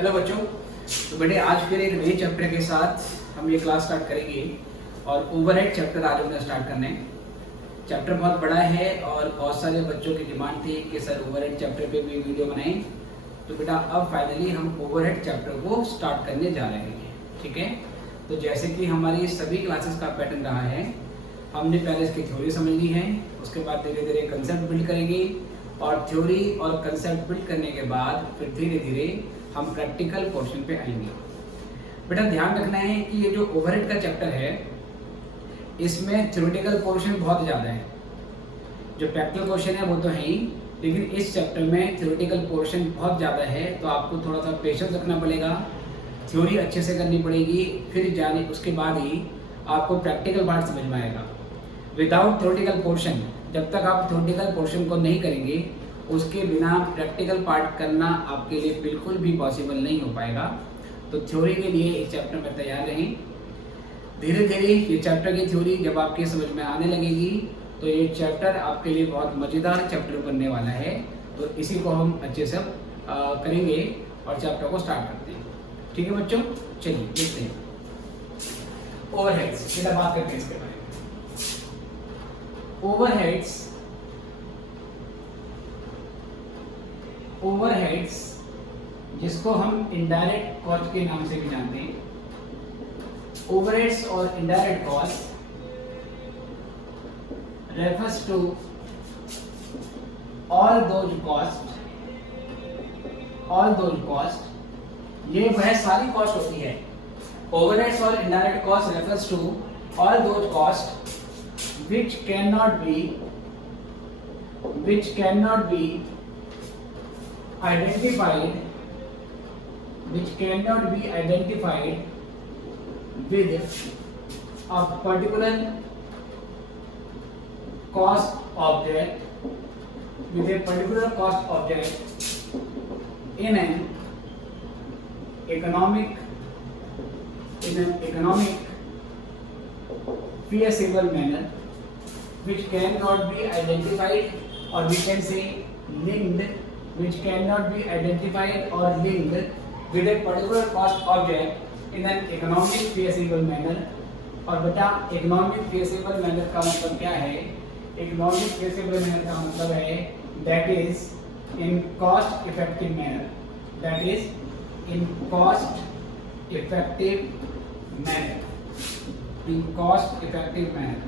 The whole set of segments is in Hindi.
हेलो बच्चों। तो बेटे आज फिर एक नए चैप्टर के साथ हम ये क्लास स्टार्ट करेंगे और ओवरहेड चैप्टर आज हमने स्टार्ट करने। चैप्टर बहुत बड़ा है और बहुत सारे बच्चों की डिमांड थी कि सर ओवरहेड चैप्टर पे भी वीडियो बनाएं। तो बेटा अब फाइनली हम ओवरहेड चैप्टर को स्टार्ट करने जा रहे हैं। ठीक है, तो जैसे कि हमारी सभी क्लासेस का पैटर्न रहा है, हमने पहले इसकी थ्योरी समझ ली है, उसके बाद धीरे धीरे कंसेप्ट बिल्ड करेंगे और थ्योरी और कंसेप्ट बिल्ड करने के बाद फिर धीरे धीरे हम प्रैक्टिकल पोर्शन पे आएंगे। बेटा ध्यान रखना है कि ये जो ओवरहेड का चैप्टर है इसमें थ्योरेटिकल पोर्शन बहुत ज़्यादा है। जो प्रैक्टिकल क्वेश्चन है वो तो है ही, लेकिन इस चैप्टर में थ्योरेटिकल पोर्शन बहुत ज़्यादा है, तो आपको थोड़ा सा पेशेंस रखना पड़ेगा, थ्योरी अच्छे से करनी पड़ेगी, फिर जाने उसके बाद ही आपको प्रैक्टिकल पार्ट समझ में आएगा। विदाउट थ्योरेटिकल पोर्शन, जब तक आप थ्योरेटिकल पोर्शन को नहीं करेंगे उसके बिना प्रैक्टिकल पार्ट करना आपके लिए बिल्कुल भी पॉसिबल नहीं हो पाएगा। तो थ्योरी के लिए एक चैप्टर में तैयार रहें। धीरे धीरे ये चैप्टर की थ्योरी जब आपके समझ में आने लगेगी तो ये चैप्टर आपके लिए बहुत मज़ेदार चैप्टर बनने वाला है। तो इसी को हम अच्छे से करेंगे और चैप्टर को स्टार्ट करते हैं। ठीक है बच्चों, चलिए देखते हैं ओवरहेड्स। बेटा बात करते हैं इसके बारे में। ओवरहेड्स जिसको हम इनडायरेक्ट कॉस्ट के नाम से भी जानते हैं। ओवरहेड्स और indirect cost refers to all those cost, ये वह सारी कॉस्ट होती है। ओवरहेड्स और indirect cost refers to all those cost which cannot be identified with a particular cost object in an economic feasible manner, which cannot be identified, or we can say linked, which cannot be identified or linked with a particular cost object in an economic feasible manner। और बेटा इकोनॉमिक फेसिबल मैनर का मतलब क्या है? इकोनॉमिक फेसिबल मैनर का मतलब है that is in cost effective manner, that is in cost effective manner.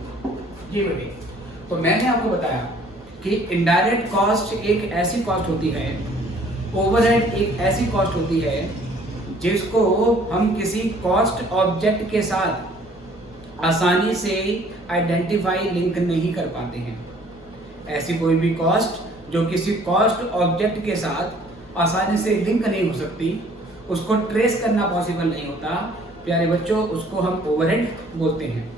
जी बेटे, तो मैंने आपको बताया कि इनडायरेक्ट कॉस्ट एक ऐसी कॉस्ट होती है, ओवरहेड एक ऐसी कॉस्ट होती है जिसको हम किसी कॉस्ट ऑब्जेक्ट के साथ आसानी से आइडेंटिफाई लिंक नहीं कर पाते हैं। ऐसी कोई भी कॉस्ट जो किसी कॉस्ट ऑब्जेक्ट के साथ आसानी से लिंक नहीं हो सकती, उसको ट्रेस करना पॉसिबल नहीं होता, प्यारे बच्चों, उसको हम ओवरहेड बोलते हैं।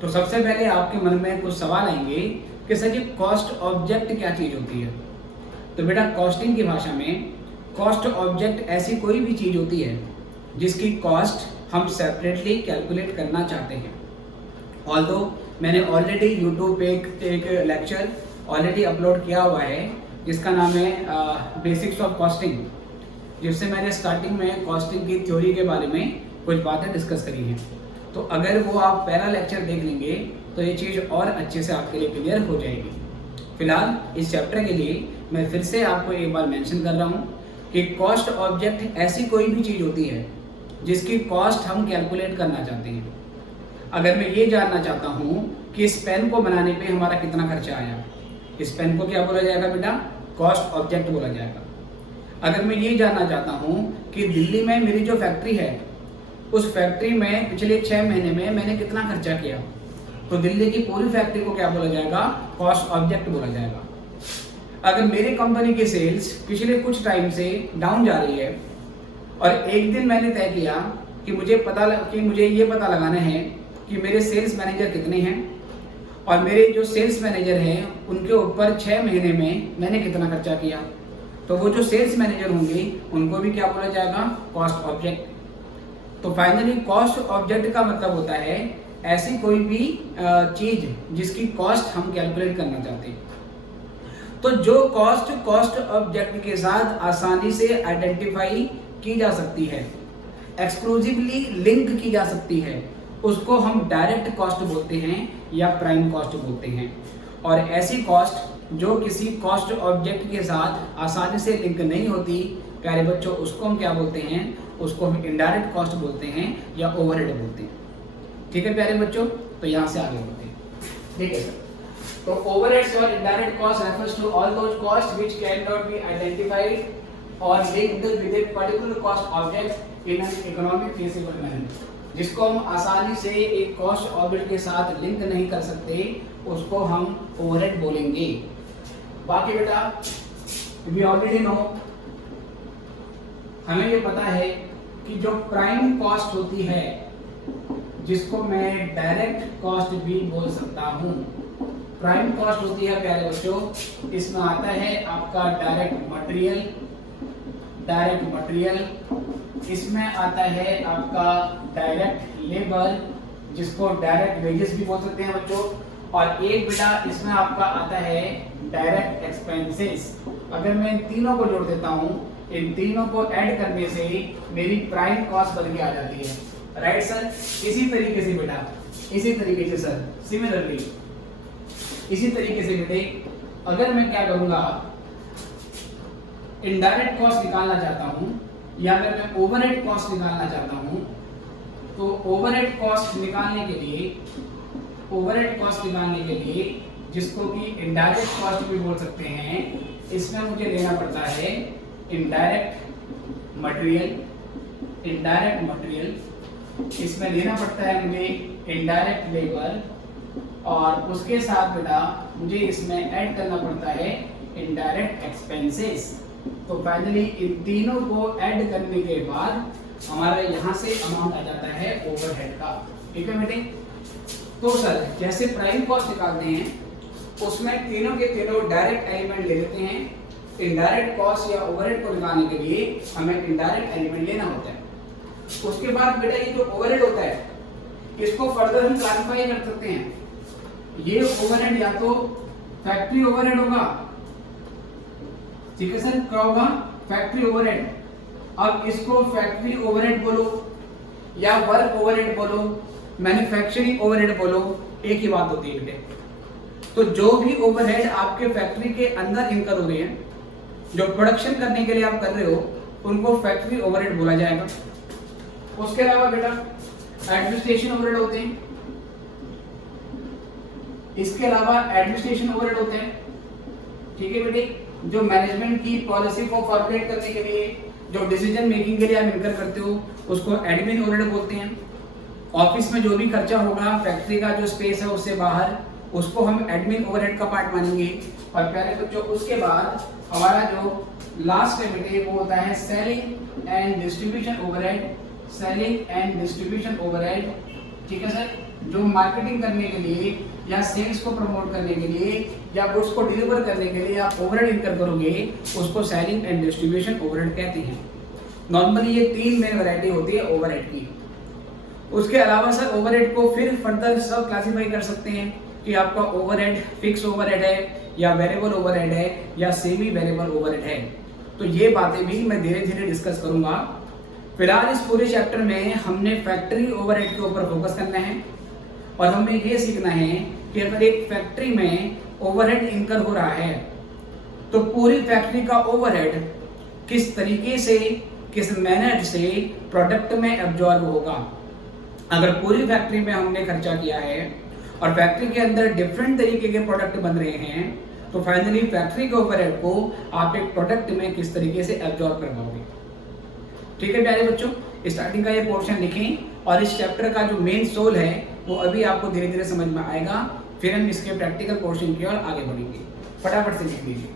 तो सबसे पहले आपके मन में कुछ सवाल आएंगे कि सर ये कॉस्ट ऑब्जेक्ट क्या चीज़ होती है? तो बेटा कॉस्टिंग की भाषा में कॉस्ट ऑब्जेक्ट ऐसी कोई भी चीज़ होती है जिसकी कॉस्ट हम सेपरेटली कैलकुलेट करना चाहते हैं। ऑल्दो मैंने ऑलरेडी यूट्यूब पे एक लेक्चर ऑलरेडी अपलोड किया हुआ है जिसका नाम है बेसिक्स ऑफ कॉस्टिंग, जिससे मैंने स्टार्टिंग में कॉस्टिंग की थ्योरी के बारे में कुछ बातें डिस्कस करी हैं। तो अगर वो आप पहला लेक्चर देख लेंगे तो ये चीज़ और अच्छे से आपके लिए क्लियर हो जाएगी। फिलहाल इस चैप्टर के लिए मैं फिर से आपको एक बार मेंशन कर रहा हूँ कि कॉस्ट ऑब्जेक्ट ऐसी कोई भी चीज़ होती है जिसकी कॉस्ट हम कैलकुलेट करना चाहते हैं। अगर मैं ये जानना चाहता हूँ कि इस पेन को बनाने पे हमारा कितना खर्चा आया, इस पेन को क्या बोला जाएगा बेटा? कॉस्ट ऑब्जेक्ट बोला जाएगा। अगर मैं ये जानना चाहता हूँ कि दिल्ली में मेरी जो फैक्ट्री है उस फैक्ट्री में पिछले 6 महीने में मैंने कितना खर्चा किया, तो दिल्ली की पूरी फैक्ट्री को क्या बोला जाएगा? कॉस्ट ऑब्जेक्ट बोला जाएगा। अगर मेरी कंपनी की सेल्स पिछले कुछ टाइम से डाउन जा रही है और एक दिन मैंने तय किया कि मुझे ये पता लगाना है कि मेरे सेल्स मैनेजर कितने हैं और मेरे जो सेल्स मैनेजर हैं उनके ऊपर 6 महीने में मैंने कितना खर्चा किया, तो वो जो सेल्स मैनेजर होंगे उनको भी क्या बोला जाएगा? Cost object. तो फाइनली कॉस्ट ऑब्जेक्ट का मतलब होता है ऐसी कोई भी चीज़ जिसकी कॉस्ट हम कैलकुलेट करना चाहते हैं। तो जो कॉस्ट ऑब्जेक्ट के साथ आसानी से आइडेंटिफाई की जा सकती है, एक्सक्लूसिवली लिंक की जा सकती है, उसको हम डायरेक्ट कॉस्ट बोलते हैं या प्राइम कॉस्ट बोलते हैं। और ऐसी कॉस्ट जो किसी कॉस्ट ऑब्जेक्ट के साथ आसानी से लिंक नहीं होती प्यारे बच्चों, उसको हम क्या बोलते हैं, उसको हम इनडायरेक्ट कॉस्ट बोलते हैं या ओवरहेड बोलते हैं। ठीक है प्यारे बच्चों, तो यहाँ से आगे बढ़ते हैं। ठीक है सर, तो ओवरहेड्स और indirect cost refers to all those cost which can not be identified और linked with a particular cost object in an economic feasible manner. जिसको हम आसानी से एक कॉस्ट ऑब्जेक्ट के साथ लिंक नहीं कर सकते, उसको हम ओवरहेड बोलेंगे। बाकी बेटा वी ऑलरेडी नो, हमें ये पता है कि जो प्राइम कॉस्ट होती है, जिसको मैं डायरेक्ट कॉस्ट भी बोल सकता हूँ, प्राइम कॉस्ट होती है प्यारे बच्चों, इसमें आता है आपका डायरेक्ट मटेरियल, इसमें आता है आपका डायरेक्ट लेबर, जिसको डायरेक्ट वेजेस भी बोल सकते हैं बच्चों, और एक बेटा इसमें आपका आता है डायरेक्ट एक्सपेंसेस। अगर मैं इन तीनों को जोड़ देता हूँ, इन तीनों को ऐड करने से मेरी प्राइम कॉस्ट बन के आ जाती है। राइट सर, इसी तरीके से बेटा, इसी तरीके से सर, सिमिलरली इसी तरीके से बेटे, अगर मैं क्या करूंगा, इनडायरेक्ट कॉस्ट निकालना चाहता हूं या अगर मैं ओवरहेड कॉस्ट निकालना चाहता हूं, तो ओवरहेड कॉस्ट निकालने के लिए जिसको कि इनडायरेक्ट कॉस्ट भी बोल सकते हैं, इसमें मुझे लेना पड़ता है इनडायरेक्ट मटेरियल, इसमें लेना पड़ता है मुझे इनडायरेक्ट लेबर, और उसके साथ बेटा मुझे इसमें ऐड करना पड़ता है इनडायरेक्ट एक्सपेंसेस। तो फाइनली इन तीनों को ऐड करने के बाद हमारा यहाँ से अमाउंट आ जाता है ओवरहेड का। ठीक है बेटे, तो सर जैसे प्राइम कॉस्ट निकालते हैं, उसमें तीनों के तीनों डायरेक्ट एलिमेंट ले लेते हैं। इनडायरेक्ट कॉस्ट या ओवरहेड को निकालने के लिए हमें इनडायरेक्ट एलिमेंट लेना होता है। उसके बाद बेटा ये जो ओवरहेड होता है, इसको फर्दर हम क्लासिफाई कर सकते हैं। ये ओवरहेड या तो फैक्ट्री ओवरहेड होगा, ठीक है सर, क्या होगा, फैक्ट्री ओवरहेड। अब इसको फैक्ट्री ओवरहेड बोलो या वर्क ओवरहेड बोलो, मैन्युफैक्चरिंग ओवरहेड बोलो, एक ही बात होती है बेटे। तो जो भी ओवरहेड आपके फैक्ट्री के अंदर इनकर हो रहे हैं, जो प्रोडक्शन करने के लिए आप कर रहे हो, उनको फैक्ट्री ओवरहेड बोला जाएगा। उसके अलावा बेटा एडमिनिस्ट्रेशन ओवरहेड होते हैं, इसके अलावा एडमिनिस्ट्रेशन ओवरहेड होते हैं। ठीक है बेटे, जो मैनेजमेंट की पॉलिसी को फॉर्मुलेट करने के लिए, जो डिसीजन मेकिंग के लिए आप मिलकर करते हो, उसको एडमिन ओवरहेड बोलते हैं। ऑफिस में जो भी खर्चा होगा फैक्ट्री का जो स्पेस है उससे बाहर, उसको हम एडमिन ओवरहेड का पार्ट मानेंगे। और प्यारे बच्चों, उसके बाद हमारा जो लास्ट है बेटे वो होता है सेलिंग एंड डिस्ट्रीब्यूशन ओवरहेड। ठीक है सर, जो मार्केटिंग करने के लिए या सेल्स को प्रमोट करने के लिए या गुड्स को डिलीवर करने के लिए आप ओवरहेड इनकर करोगे, उसको सेलिंग एंड डिस्ट्रीब्यूशन ओवरहेड कहते हैं। नॉर्मली ये तीन मेन वैरायटी होती है ओवरहेड की। उसके अलावा सर ओवरहेड को फिर फर्दर सब क्लासिफाई कर सकते हैं कि आपका ओवरहेड फिक्स ओवरहेड है या वेरिएबल ओवरहेड है या सेमी वेरिएबल ओवरहेड है। तो ये बातें भी मैं धीरे धीरे डिस्कस करूंगा। फिलहाल इस पूरे चैप्टर में हमने फैक्ट्री ओवरहेड के ऊपर फोकस करना है और हमें ये सीखना है कि अगर एक फैक्ट्री में ओवरहेड इनकर हो रहा है तो पूरी फैक्ट्री का ओवरहेड किस तरीके से, किस मैनर से प्रोडक्ट में एब्जॉर्ब होगा। अगर पूरी फैक्ट्री में हमने खर्चा किया है और फैक्ट्री के अंदर डिफरेंट तरीके के प्रोडक्ट बन रहे हैं, तो फाइनली फैक्ट्री के ओवरहेड को आप एक प्रोडक्ट में किस तरीके से एब्जॉर्ब कर पाओगे। ठीक है प्यारे बच्चों, स्टार्टिंग का ये पोर्शन लिखें और इस चैप्टर का जो मेन सोल है वो अभी आपको धीरे धीरे समझ में आएगा। फिर हम इसके प्रैक्टिकल पोर्शन की ओर आगे बढ़ेंगे। फटाफट से लिख लीजिए।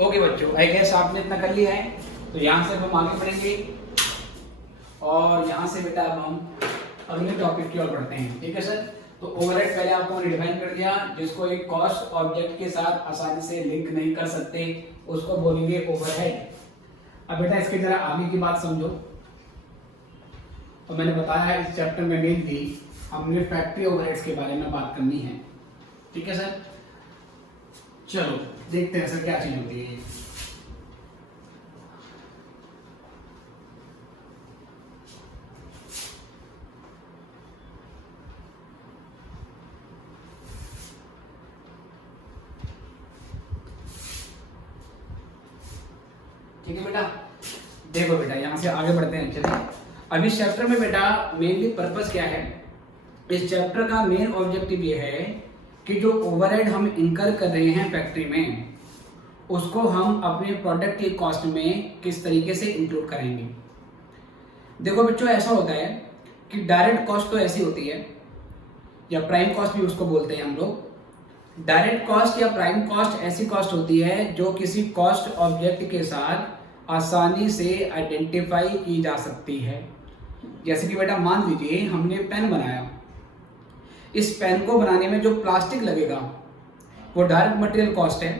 ओके बच्चों, आई गेस आपने इतना कर लिया है, तो यहाँ से हम आगे बढ़ेंगे और यहाँ से बेटा अब हम अगले टॉपिक की ओर बढ़ते हैं। ठीक है सर, तो ओवरहेड पहले आपको मैंने डिफाइन कर दिया, जिसको एक कॉस्ट ऑब्जेक्ट के साथ आसानी से लिंक नहीं कर सकते उसको बोलेंगे ओवरहेड। अब बेटा इसकी जरा आगे की बात समझो। तो मैंने बताया इस चैप्टर में मेनली हमने फैक्ट्री ओवरहेड्स के बारे में बात करनी है। ठीक है सर, चलो देखते हैं सर क्या चीज होती है। ठीक है बेटा, देखो बेटा यहाँ से आगे बढ़ते हैं। चलिए, अब इस चैप्टर में बेटा मेनली पर्पस क्या है, इस चैप्टर का मेन ऑब्जेक्टिव ये है कि जो ओवरहेड हम इनकर कर रहे हैं फैक्ट्री में, उसको हम अपने प्रोडक्ट की कॉस्ट में किस तरीके से इंक्लूड करेंगे। देखो बच्चों, ऐसा होता है कि डायरेक्ट कॉस्ट तो ऐसी होती है, या प्राइम कॉस्ट भी उसको बोलते हैं हम लोग। डायरेक्ट कॉस्ट या प्राइम कॉस्ट ऐसी कॉस्ट होती है जो किसी कॉस्ट ऑब्जेक्ट के साथ आसानी से आइडेंटिफाई की जा सकती है। जैसे कि बेटा मान लीजिए हमने पेन बनाया, इस पेन को बनाने में जो प्लास्टिक लगेगा वो डायरेक्ट मटेरियल कॉस्ट है।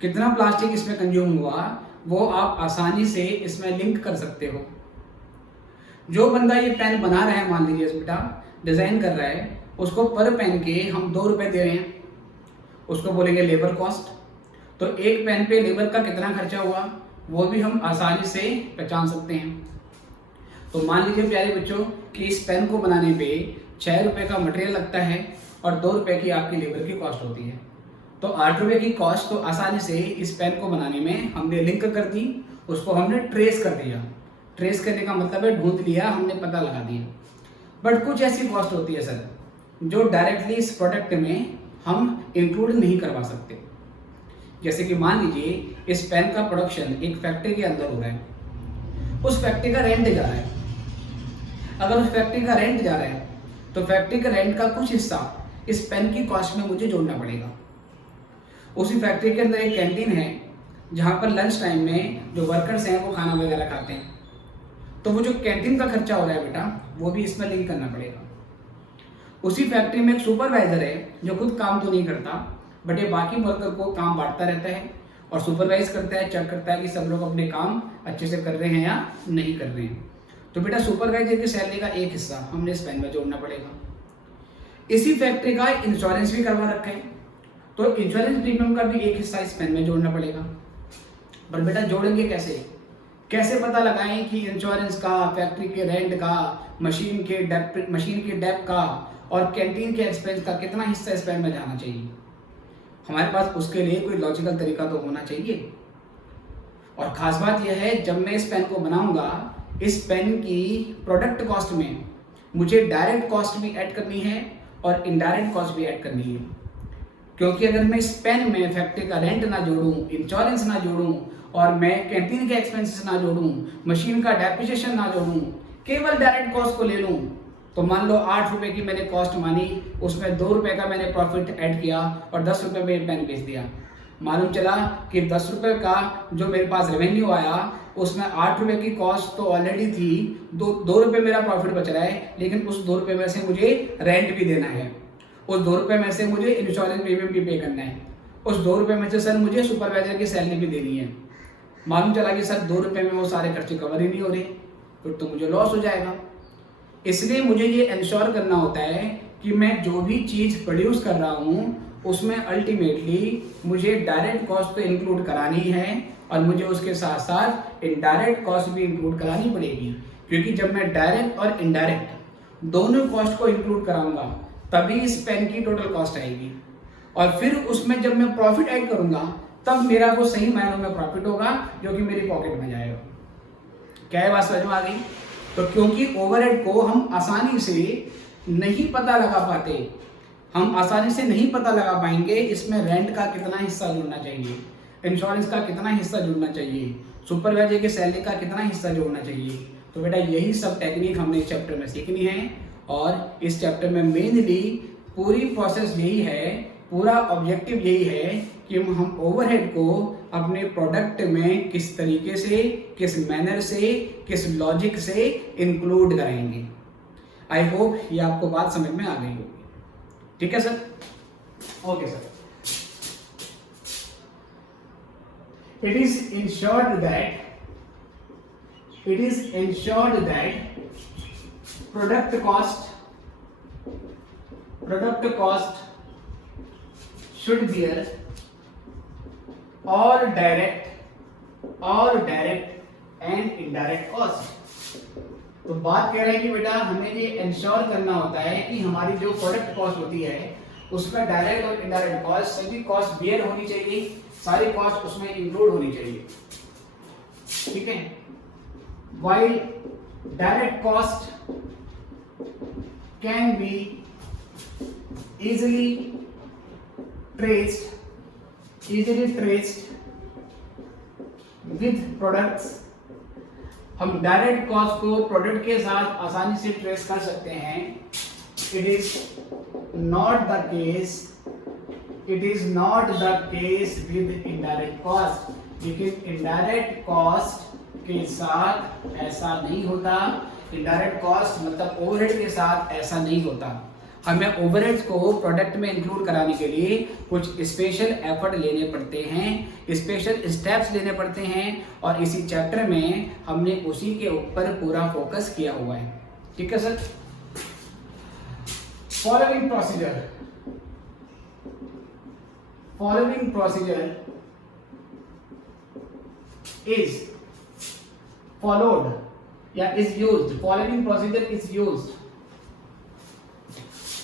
कितना प्लास्टिक इसमें कंज्यूम हुआ वो आप आसानी से इसमें लिंक कर सकते हो। जो बंदा ये पेन बना रहा है, मान लीजिए बेटा डिजाइन कर रहा है, उसको पर पेन के हम 2 रुपए दे रहे हैं, उसको बोलेंगे लेबर कॉस्ट। तो एक पेन पे लेबर का कितना खर्चा हुआ वो भी हम आसानी से पहचान सकते हैं। तो मान लीजिए प्यारे बच्चों कि इस पेन को बनाने पे 6 रुपए का मटेरियल लगता है और 2 रुपए की आपकी लेबर की कॉस्ट होती है। तो 8 रुपए की कॉस्ट तो आसानी से इस पेन को बनाने में हमने लिंक कर दी, उसको हमने ट्रेस कर दिया। ट्रेस करने का मतलब है ढूंढ लिया, हमने पता लगा दिया। बट कुछ ऐसी कॉस्ट होती है सर जो डायरेक्टली इस प्रोडक्ट में हम इंक्लूड नहीं करवा सकते। जैसे कि मान लीजिए इस पेन का प्रोडक्शन एक फैक्ट्री के अंदर हो रहा है, उस फैक्ट्री का रेंट जा रहा है। अगर उस फैक्ट्री का रेंट जा रहा है तो फैक्ट्री के रेंट का कुछ हिस्सा इस पेन की कॉस्ट में मुझे जोड़ना पड़ेगा। उसी फैक्ट्री के अंदर एक कैंटीन है जहाँ पर लंच टाइम में जो वर्कर्स हैं वो खाना वगैरह खाते हैं, तो वो जो कैंटीन का खर्चा हो रहा है बेटा वो भी इसमें लिंक करना पड़ेगा। उसी फैक्ट्री में एक सुपरवाइजर है जो खुद काम तो नहीं करता, बट ये बाकी वर्कर को काम बांटता रहता है और सुपरवाइज करता है, चेक करता है कि सब लोग अपने काम अच्छे से कर रहे हैं या नहीं कर रहे हैं। तो बेटा सुपरवाइजर की सैलरी का एक हिस्सा हमने इस पेन में जोड़ना पड़ेगा। इसी फैक्ट्री का इंश्योरेंस भी करवा रखा है, तो इंश्योरेंस प्रीमियम का भी एक हिस्सा इस पेन में जोड़ना पड़ेगा। पर बेटा जोड़ेंगे कैसे, कैसे पता लगाएं कि इंश्योरेंस का, फैक्ट्री के रेंट का, मशीन के डेप का और कैंटीन के एक्सपेंस का कितना हिस्सा इस पेन में जाना चाहिए। हमारे पास उसके लिए कोई लॉजिकल तरीका तो होना चाहिए। और खास बात यह है, जब मैं इस पेन को बनाऊंगा, इस पेन की प्रोडक्ट कॉस्ट में मुझे डायरेक्ट कॉस्ट भी ऐड करनी है और इनडायरेक्ट कॉस्ट भी ऐड करनी है। क्योंकि अगर मैं इस पेन में फैक्ट्री का रेंट ना जोड़ूं, इंश्योरेंस ना जोड़ूं और मैं कैंटीन के एक्सपेंसेस ना जोड़ूं, मशीन का डेप्रिसिएशन ना जोड़ूं, केवल डायरेक्ट कॉस्ट को ले लूं, तो मान लो 8 रुपए की मैंने कॉस्ट मानी, उसमें 2 रुपए का मैंने प्रॉफिट ऐड किया और 10 रुपए में पेन बेच दिया। मालूम चला कि 10 रुपए का जो मेरे पास रेवेन्यू आया उसमें 8 रुपए की कॉस्ट तो ऑलरेडी थी, 2 रुपए मेरा प्रॉफिट बच रहा है, लेकिन उस 2 रुपए में से मुझे रेंट भी देना है, उस 2 रुपए में से मुझे इंश्योरेंस प्रीमियम भी पे करना है, उस 2 रुपए में से सर मुझे सुपरवाइजर की सैलरी भी देनी है। मालूम चला कि सर 2 रुपए में वो सारे खर्चे कवर ही नहीं हो रहे, फिर तो मुझे लॉस हो जाएगा। इसलिए मुझे ये इंश्योर करना होता है कि मैं जो भी चीज़ प्रोड्यूस कर रहा हूँ उसमें अल्टीमेटली मुझे डायरेक्ट कॉस्ट तो इंक्लूड करानी है और मुझे उसके साथ साथ इनडायरेक्ट कॉस्ट भी इंक्लूड करानी पड़ेगी। क्योंकि जब मैं डायरेक्ट और इनडायरेक्ट दोनों कॉस्ट को इंक्लूड कराऊंगा तभी इस पेन की टोटल कॉस्ट आएगी, और फिर उसमें जब मैं प्रॉफिट ऐड करूंगा तब मेरा वो सही मायनों में प्रॉफिट होगा जो कि मेरी पॉकेट में जाएगा। क्या है बात समझ में आ गई? तो क्योंकि ओवरहेड को हम आसानी से नहीं पता लगा पाते, हम आसानी से नहीं पता लगा पाएंगे इसमें रेंट का कितना हिस्सा जुड़ना चाहिए, इंश्योरेंस का कितना हिस्सा जुड़ना चाहिए, सुपरवाइजर की सैलरी का कितना हिस्सा जोड़ना चाहिए। तो बेटा यही सब टेक्निक हमने इस चैप्टर में सीखनी है, और इस चैप्टर में मेनली पूरी प्रोसेस यही है पूरा ऑब्जेक्टिव यही है कि हम ओवरहेड को अपने प्रोडक्ट में किस तरीके से, किस मैनर से, किस लॉजिक से इंक्लूड करेंगे। आई होप ये आपको बात समझ में आ गई होगी। ठीक है sir? Okay sir. It is ensured that product cost should bear all direct and indirect cost। तो बात कह रहे हैं कि बेटा हमें ये इंश्योर करना होता है कि हमारी जो प्रोडक्ट कॉस्ट होती है उसमें डायरेक्ट और इनडायरेक्ट कॉस्ट, सभी कॉस्ट बेयर होनी चाहिए, सारी कॉस्ट उसमें इंक्लूड होनी चाहिए। ठीक है? While direct cost can be easily traced with products, हम डायरेक्ट कॉस्ट को प्रोडक्ट के साथ आसानी से ट्रेस कर सकते हैं। It is not the case with indirect cost, लेकिन इनडायरेक्ट कॉस्ट के साथ ऐसा नहीं होता। इनडायरेक्ट कॉस्ट मतलब ओवरहेड के साथ ऐसा नहीं होता। हमें ओवरहेड्स को प्रोडक्ट में इंक्लूड कराने के लिए कुछ स्पेशल एफर्ट लेने पड़ते हैं, स्पेशल स्टेप्स लेने पड़ते हैं, और इसी चैप्टर में हमने उसी के ऊपर पूरा फोकस किया हुआ है। ठीक है sir? Following procedure is followed या is used, following procedure is used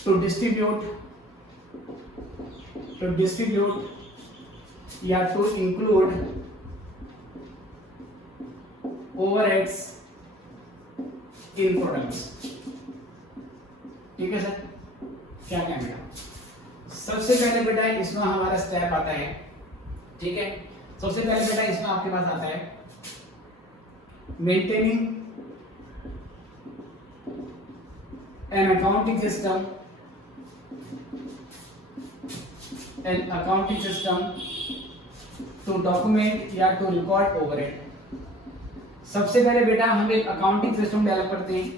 to distribute या to include overheads in products। ठीक है सर? क्या कहना? सबसे पहले बेटा इसमें हमारा स्टेप आता है। ठीक है? सबसे पहले बेटा इसमें आपके पास आता है maintaining an accounting system to document या to record overhead। सबसे पहले बेटा हम एक अकाउंटिंग सिस्टम डेवलप करते हैं,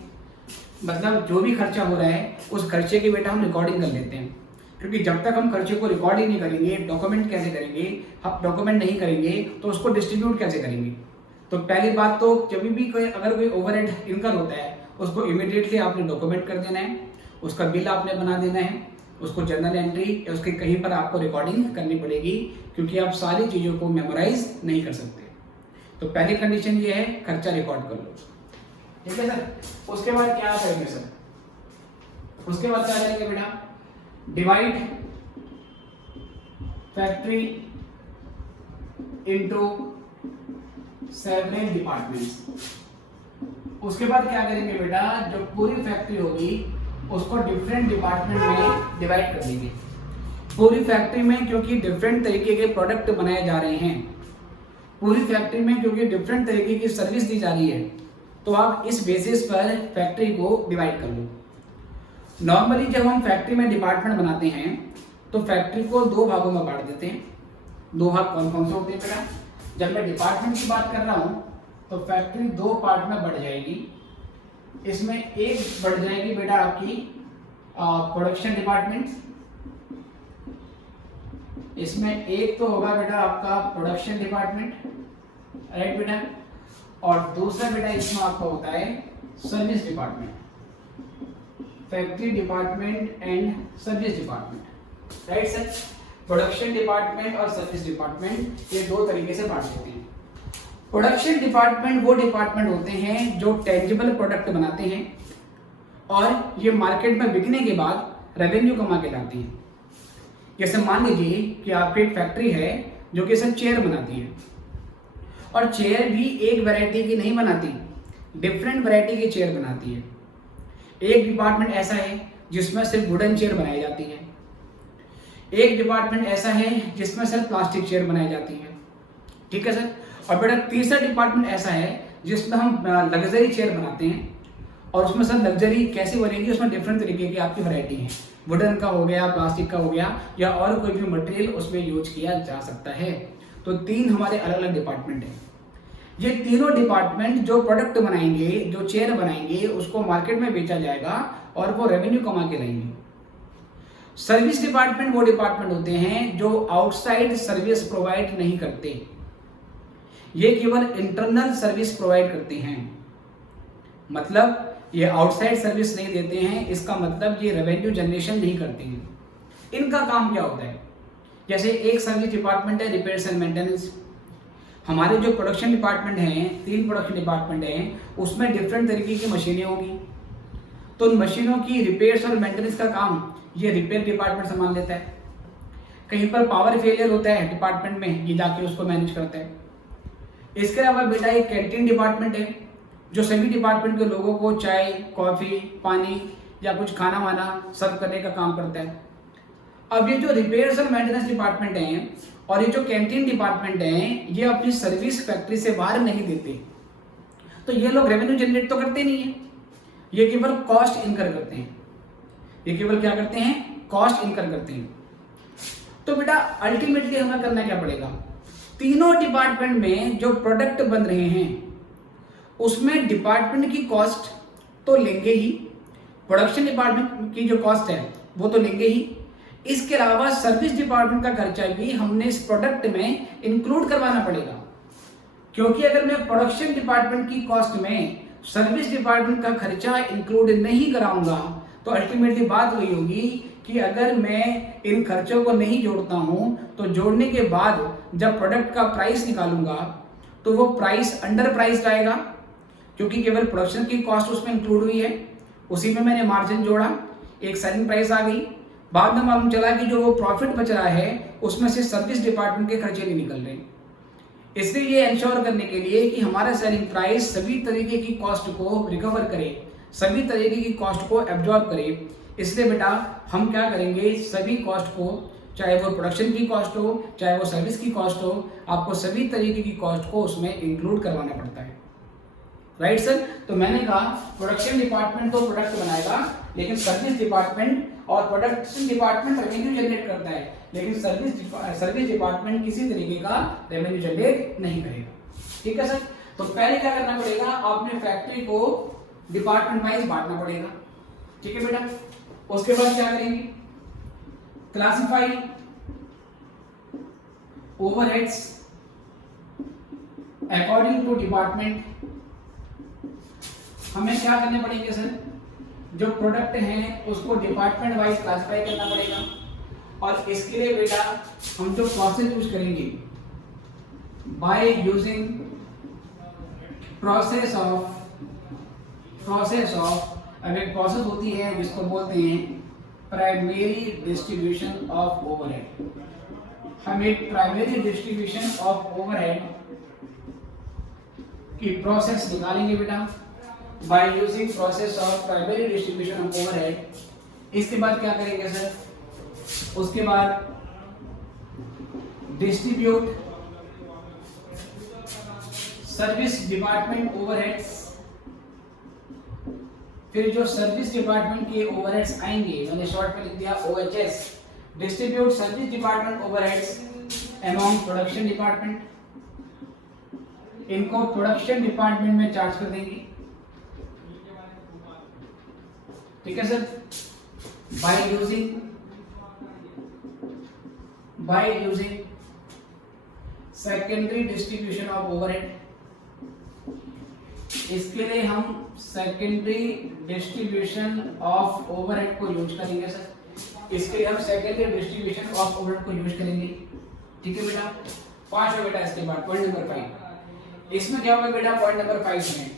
मतलब जो भी खर्चा हो रहा है उस खर्चे की बेटा हम रिकॉर्डिंग कर लेते हैं, क्योंकि जब तक हम खर्चे को रिकॉर्ड ही नहीं करेंगे, डॉक्यूमेंट कैसे करेंगे? हम डॉक्यूमेंट नहीं करेंगे तो उसको डिस्ट्रीब्यूट कैसे करेंगे? तो पहली बात तो जब भी अगर कोई ओवरहेड इनकर होता है उसको इमीडिएटली आपने डॉक्यूमेंट कर देना है, उसका बिल आपने बना देना है, उसको जर्नल एंट्री या उसके कहीं पर आपको रिकॉर्डिंग करनी पड़ेगी, क्योंकि आप सारी चीज़ों को मेमोराइज नहीं कर सकते। तो पहली कंडीशन ये है, खर्चा रिकॉर्ड कर लो। ठीक है सर? उसके बाद क्या करेंगे सर? उसके बाद क्या करेंगे बेटा? Divide factory into several departments. उसके बाद क्या करेंगे बेटा? जो पूरी फैक्ट्री होगी उसको डिफरेंट डिपार्टमेंट में डिवाइड कर देंगे। पूरी फैक्ट्री में क्योंकि डिफरेंट तरीके के प्रोडक्ट बनाए जा रहे हैं, पूरी फैक्ट्री में क्योंकि डिफरेंट तरीके की सर्विस दी जा रही है, तो आप इस बेसिस पर फैक्ट्री को डिवाइड कर लो। नॉर्मली जब हम फैक्ट्री में डिपार्टमेंट बनाते हैं तो फैक्ट्री को दो भागों में बांट देते हैं। दो भाग कौन कौन से होते हैं बेटा? जब मैं डिपार्टमेंट की बात कर रहा हूं तो फैक्ट्री दो पार्ट में बढ़ जाएगी। इसमें एक बढ़ जाएगी बेटा आपकी प्रोडक्शन डिपार्टमेंट, इसमें एक तो होगा बेटा आपका प्रोडक्शन डिपार्टमेंट, राइट बेटा, और दूसरा बेटा इसमें आपका होता है service department, factory department and service department, right sir. Production department और सर्विस डिपार्टमेंट ये दो तरीके से बांट देते हैं। प्रोडक्शन डिपार्टमेंट वो डिपार्टमेंट होते हैं जो टेंजिबल प्रोडक्ट बनाते हैं और ये मार्केट में बिकने के बाद रेवेन्यू कमा के लाते हैं। जैसे मान लीजिए कि आपकी एक फैक्ट्री है जो कि सर चेयर बनाती है, और चेयर भी एक वैरायटी की नहीं बनाती, डिफरेंट वैरायटी की चेयर बनाती है। एक डिपार्टमेंट ऐसा है जिसमें सिर्फ वुडन चेयर बनाई जाती है, एक डिपार्टमेंट ऐसा है जिसमें सिर्फ प्लास्टिक चेयर बनाई जाती है, ठीक है सर। और बेटा तीसरा डिपार्टमेंट ऐसा है जिसमें हम लग्जरी चेयर बनाते हैं, और उसमें सर लग्जरी कैसी बनेगी, उसमें डिफरेंट तरीके की आपकी वैरायटी है, वुडन का हो गया, प्लास्टिक का हो गया, या और कोई भी मटेरियल उसमें यूज किया जा सकता है। तो 3 हमारे अलग अलग डिपार्टमेंट हैं। ये तीनों डिपार्टमेंट जो प्रोडक्ट बनाएंगे, जो चेयर बनाएंगे, उसको मार्केट में बेचा जाएगा और वो रेवेन्यू कमा के लाएंगे। सर्विस डिपार्टमेंट वो डिपार्टमेंट होते हैं जो आउटसाइड सर्विस प्रोवाइड नहीं करते, ये केवल इंटरनल सर्विस प्रोवाइड करते हैं। मतलब ये आउटसाइड सर्विस नहीं देते हैं, इसका मतलब ये रेवेन्यू जनरेशन नहीं करते हैं। इनका काम क्या होता है? जैसे एक सर्विस डिपार्टमेंट है रिपेयर्स एंड मेंटेनेंस। हमारे जो प्रोडक्शन डिपार्टमेंट हैं, 3 प्रोडक्शन डिपार्टमेंट हैं, उसमें डिफरेंट तरीके की मशीनें होंगी। तो उन मशीनों की रिपेयर्स और मेंटेनेंस का काम ये रिपेयर डिपार्टमेंट संभाल लेता है। कहीं पर पावर फेलियर होता है डिपार्टमेंट में, ये जाके उसको मैनेज करता है। इसके अलावा बेटा एक कैंटीन डिपार्टमेंट है जो सभी डिपार्टमेंट के लोगों को चाय, कॉफी, पानी या कुछ खाना वाना सर्व करने का काम करता है। अब ये जो रिपेयर्स और मेंटेनेंस डिपार्टमेंट हैं और ये जो कैंटीन डिपार्टमेंट हैं, ये अपनी सर्विस फैक्ट्री से बाहर नहीं देते, तो ये लोग रेवेन्यू जनरेट तो करते नहीं है, ये केवल कॉस्ट इनकर करते हैं। ये केवल क्या करते हैं? कॉस्ट इनकर करते हैं। तो बेटा अल्टीमेटली हमें करना क्या पड़ेगा? तीनों डिपार्टमेंट में जो प्रोडक्ट बन रहे हैं उसमें डिपार्टमेंट की कॉस्ट तो लेंगे ही, प्रोडक्शन डिपार्टमेंट की जो कॉस्ट है वो तो लेंगे ही, इसके अलावा सर्विस डिपार्टमेंट का खर्चा भी हमने इस प्रोडक्ट में इंक्लूड करवाना पड़ेगा। क्योंकि अगर मैं प्रोडक्शन डिपार्टमेंट की कॉस्ट में सर्विस डिपार्टमेंट का खर्चा इंक्लूड नहीं कराऊंगा तो अल्टीमेटली बात वही होगी कि अगर मैं इन खर्चों को नहीं जोड़ता हूं तो जोड़ने के बाद जब प्रोडक्ट का प्राइस निकालूंगा तो वो प्राइस अंडर प्राइस्ड आएगा, क्योंकि केवल प्रोडक्शन की कॉस्ट उसमें इंक्लूड हुई है, उसी में मैंने मार्जिन जोड़ा, एक सेलिंग प्राइस आ गई। बाद में मालूम चला कि जो वो प्रॉफिट बच रहा है उसमें से सर्विस डिपार्टमेंट के खर्चे नहीं निकल रहे। इसलिए ये इंश्योर करने के लिए कि हमारा सेलिंग प्राइस सभी तरीके की कॉस्ट को रिकवर करे, सभी तरीके की कॉस्ट को एब्जॉर्ब करे, इसलिए बेटा हम क्या करेंगे, सभी कॉस्ट को, चाहे वो प्रोडक्शन की कॉस्ट हो, चाहे वो सर्विस की कॉस्ट हो, आपको सभी तरीके की कॉस्ट को उसमें इंक्लूड करवाना पड़ता है। Right sir? तो मैंने कहा प्रोडक्शन डिपार्टमेंट तो प्रोडक्ट बनाएगा, लेकिन सर्विस डिपार्टमेंट और प्रोडक्शन डिपार्टमेंट रेवेन्यू जनरेट करता है, लेकिन सर्विस डिपार्टमेंट किसी तरीके का रेवेन्यू जनरेट नहीं करेगा। ठीक है सर? तो पहले क्या करना पड़ेगा, आपने फैक्ट्री को डिपार्टमेंट वाइज बांटना पड़ेगा। ठीक है बेटा? उसके बाद क्या करेंगे, classify overheads according to department. हमें क्या करने पड़ेंगे सर, जो प्रोडक्ट हैं उसको डिपार्टमेंट वाइज क्लासिफाई करना पड़ेगा, और इसके लिए बेटा हम जो प्रोसेस यूज करेंगे, बाय यूजिंग प्रोसेस ऑफ अब एक प्रोसेस होती है जिसको बोलते हैं प्राइमरी डिस्ट्रीब्यूशन ऑफ ओवरहेड। हम एक प्राइमरी डिस्ट्रीब्यूशन ऑफ ओवरहेड की प्रोसेस निकालेंगे बेटा by using process of primary distribution of overhead. इसके बाद क्या करेंगे सर, उसके बाद डिस्ट्रीब्यूट सर्विस डिपार्टमेंट ओवरहेड्स। फिर जो सर्विस डिपार्टमेंट के ओवरहेड्स आएंगे, मैंने शॉर्ट में लिख दिया OHS, distribute service department overheads among production department. इनको प्रोडक्शन डिपार्टमेंट में चार्ज कर देंगे। ठीक है sir? By using secondary distribution of overhead. इसके लिए हम सेकेंडरी डिस्ट्रीब्यूशन ऑफ ओवरहेड को यूज करेंगे सर। इसके लिए हम सेकेंडरी डिस्ट्रीब्यूशन ऑफ ओवरहेड को यूज करेंगे। ठीक है बेटा? 5 बेटा। इसके बाद पॉइंट नंबर 5, इसमें क्या होगा बेटा, पॉइंट नंबर 5 में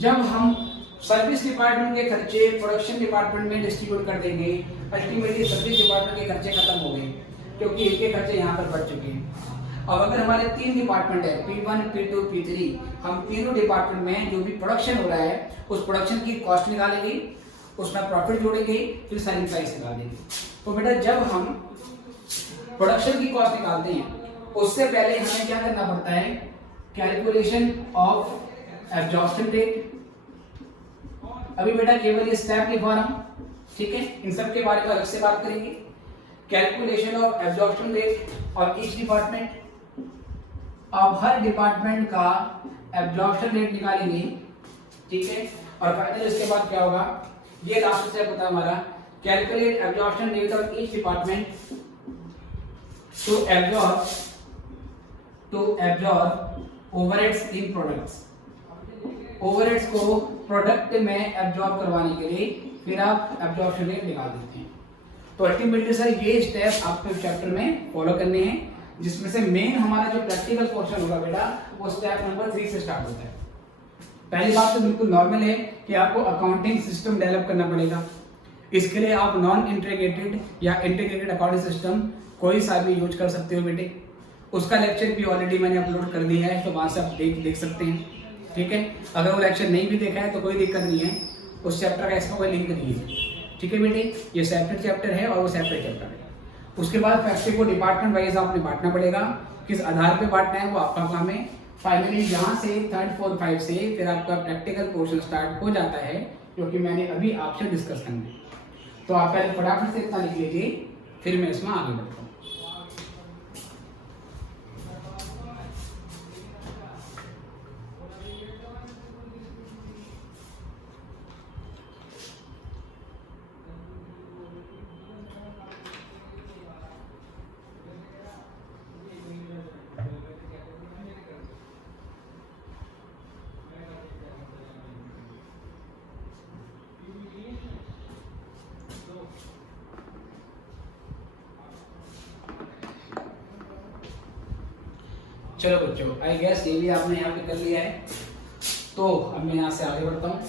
जब हम सर्विस डिपार्टमेंट के खर्चे प्रोडक्शन डिपार्टमेंट में डिस्ट्रीब्यूट कर देंगे, अल्टीमेटली सर्विस डिपार्टमेंट के खर्चे खत्म हो गए, क्योंकि इनके खर्चे यहाँ पर बढ़ चुके हैं। अब अगर हमारे 3 डिपार्टमेंट है, P1, P2, P3, हम तीनों डिपार्टमेंट में जो भी प्रोडक्शन हो रहा है उस प्रोडक्शन की कॉस्ट निकालेंगे, उसमें प्रॉफिट जोड़ेंगे, फिर सेलिंग प्राइस निकाल देंगे। तो बेटा जब हम प्रोडक्शन की कॉस्ट निकालते हैं उससे पहले हमें क्या करना पड़ता है, कैलकुलेशन ऑफ एब्जॉर्प्शन रेट। अभी बेटा केवल ये स्टेप लिखवा रहा हूं, ठीक है। इन सब के बारे में अलग से बात करेंगे। कैलकुलेशन ऑफ एब्जॉर्प्शन रेट और ईच डिपार्टमेंट। अब हर डिपार्टमेंट का एब्जॉर्प्शन रेट निकालेंगे, ठीक है। और फाइनल इसके बाद क्या होगा, ये लास्ट स्टेप होता है हमारा, calculate absorption rate of each department to absorb overheads in products. Overheads को प्रोडक्ट में एब्जॉर्ब करवाने के लिए फिर आप एब्जॉर्प्शन रेट निकाल देते हैं। तो अल्टीमेटली सर ये स्टेप आपको चैप्टर में फॉलो करने हैं, जिसमें से मेन हमारा जो प्रैक्टिकल पोर्शन होगा बेटा वो स्टेप नंबर 3 से स्टार्ट होता है। पहली बात तो बिल्कुल नॉर्मल है कि आपको अकाउंटिंग सिस्टम डेवलप करना पड़ेगा। इसके लिए आप नॉन इंटीग्रेटेड या इंटीग्रेटेड अकाउंटिंग सिस्टम कोई सा भी यूज कर सकते हो बेटे। उसका लेक्चर भी ऑलरेडी मैंने अपलोड कर दिया है, तो वहां से आप देख सकते हैं, ठीक है। अगर वो लेक्चर नहीं भी देखा है तो कोई दिक्कत नहीं है, उस चैप्टर का इसका कोई लिंक नहीं है, ठीक है बेटे। ये सेपरेट चैप्टर है और वो सेपरेट चैप्टर है। उसके बाद फैक्ट्री को डिपार्टमेंट वाइज आपने बांटना पड़ेगा, किस आधार पे बांटना है वो आपका काम है। फाइनली यहाँ से 3rd 4th 5 से फिर आपका प्रैक्टिकल पोर्शन स्टार्ट हो जाता है, क्योंकि मैंने अभी आपसे डिस्कस करना है। तो आप पहले फटाफट से इतना लिख लीजिए, फिर मैं इसमें आगे बढ़ता हूँ। चलो बच्चों, आई गेस ये भी आपने यहाँ पे कर लिया है, तो अब मैं यहाँ से आगे बढ़ता हूँ।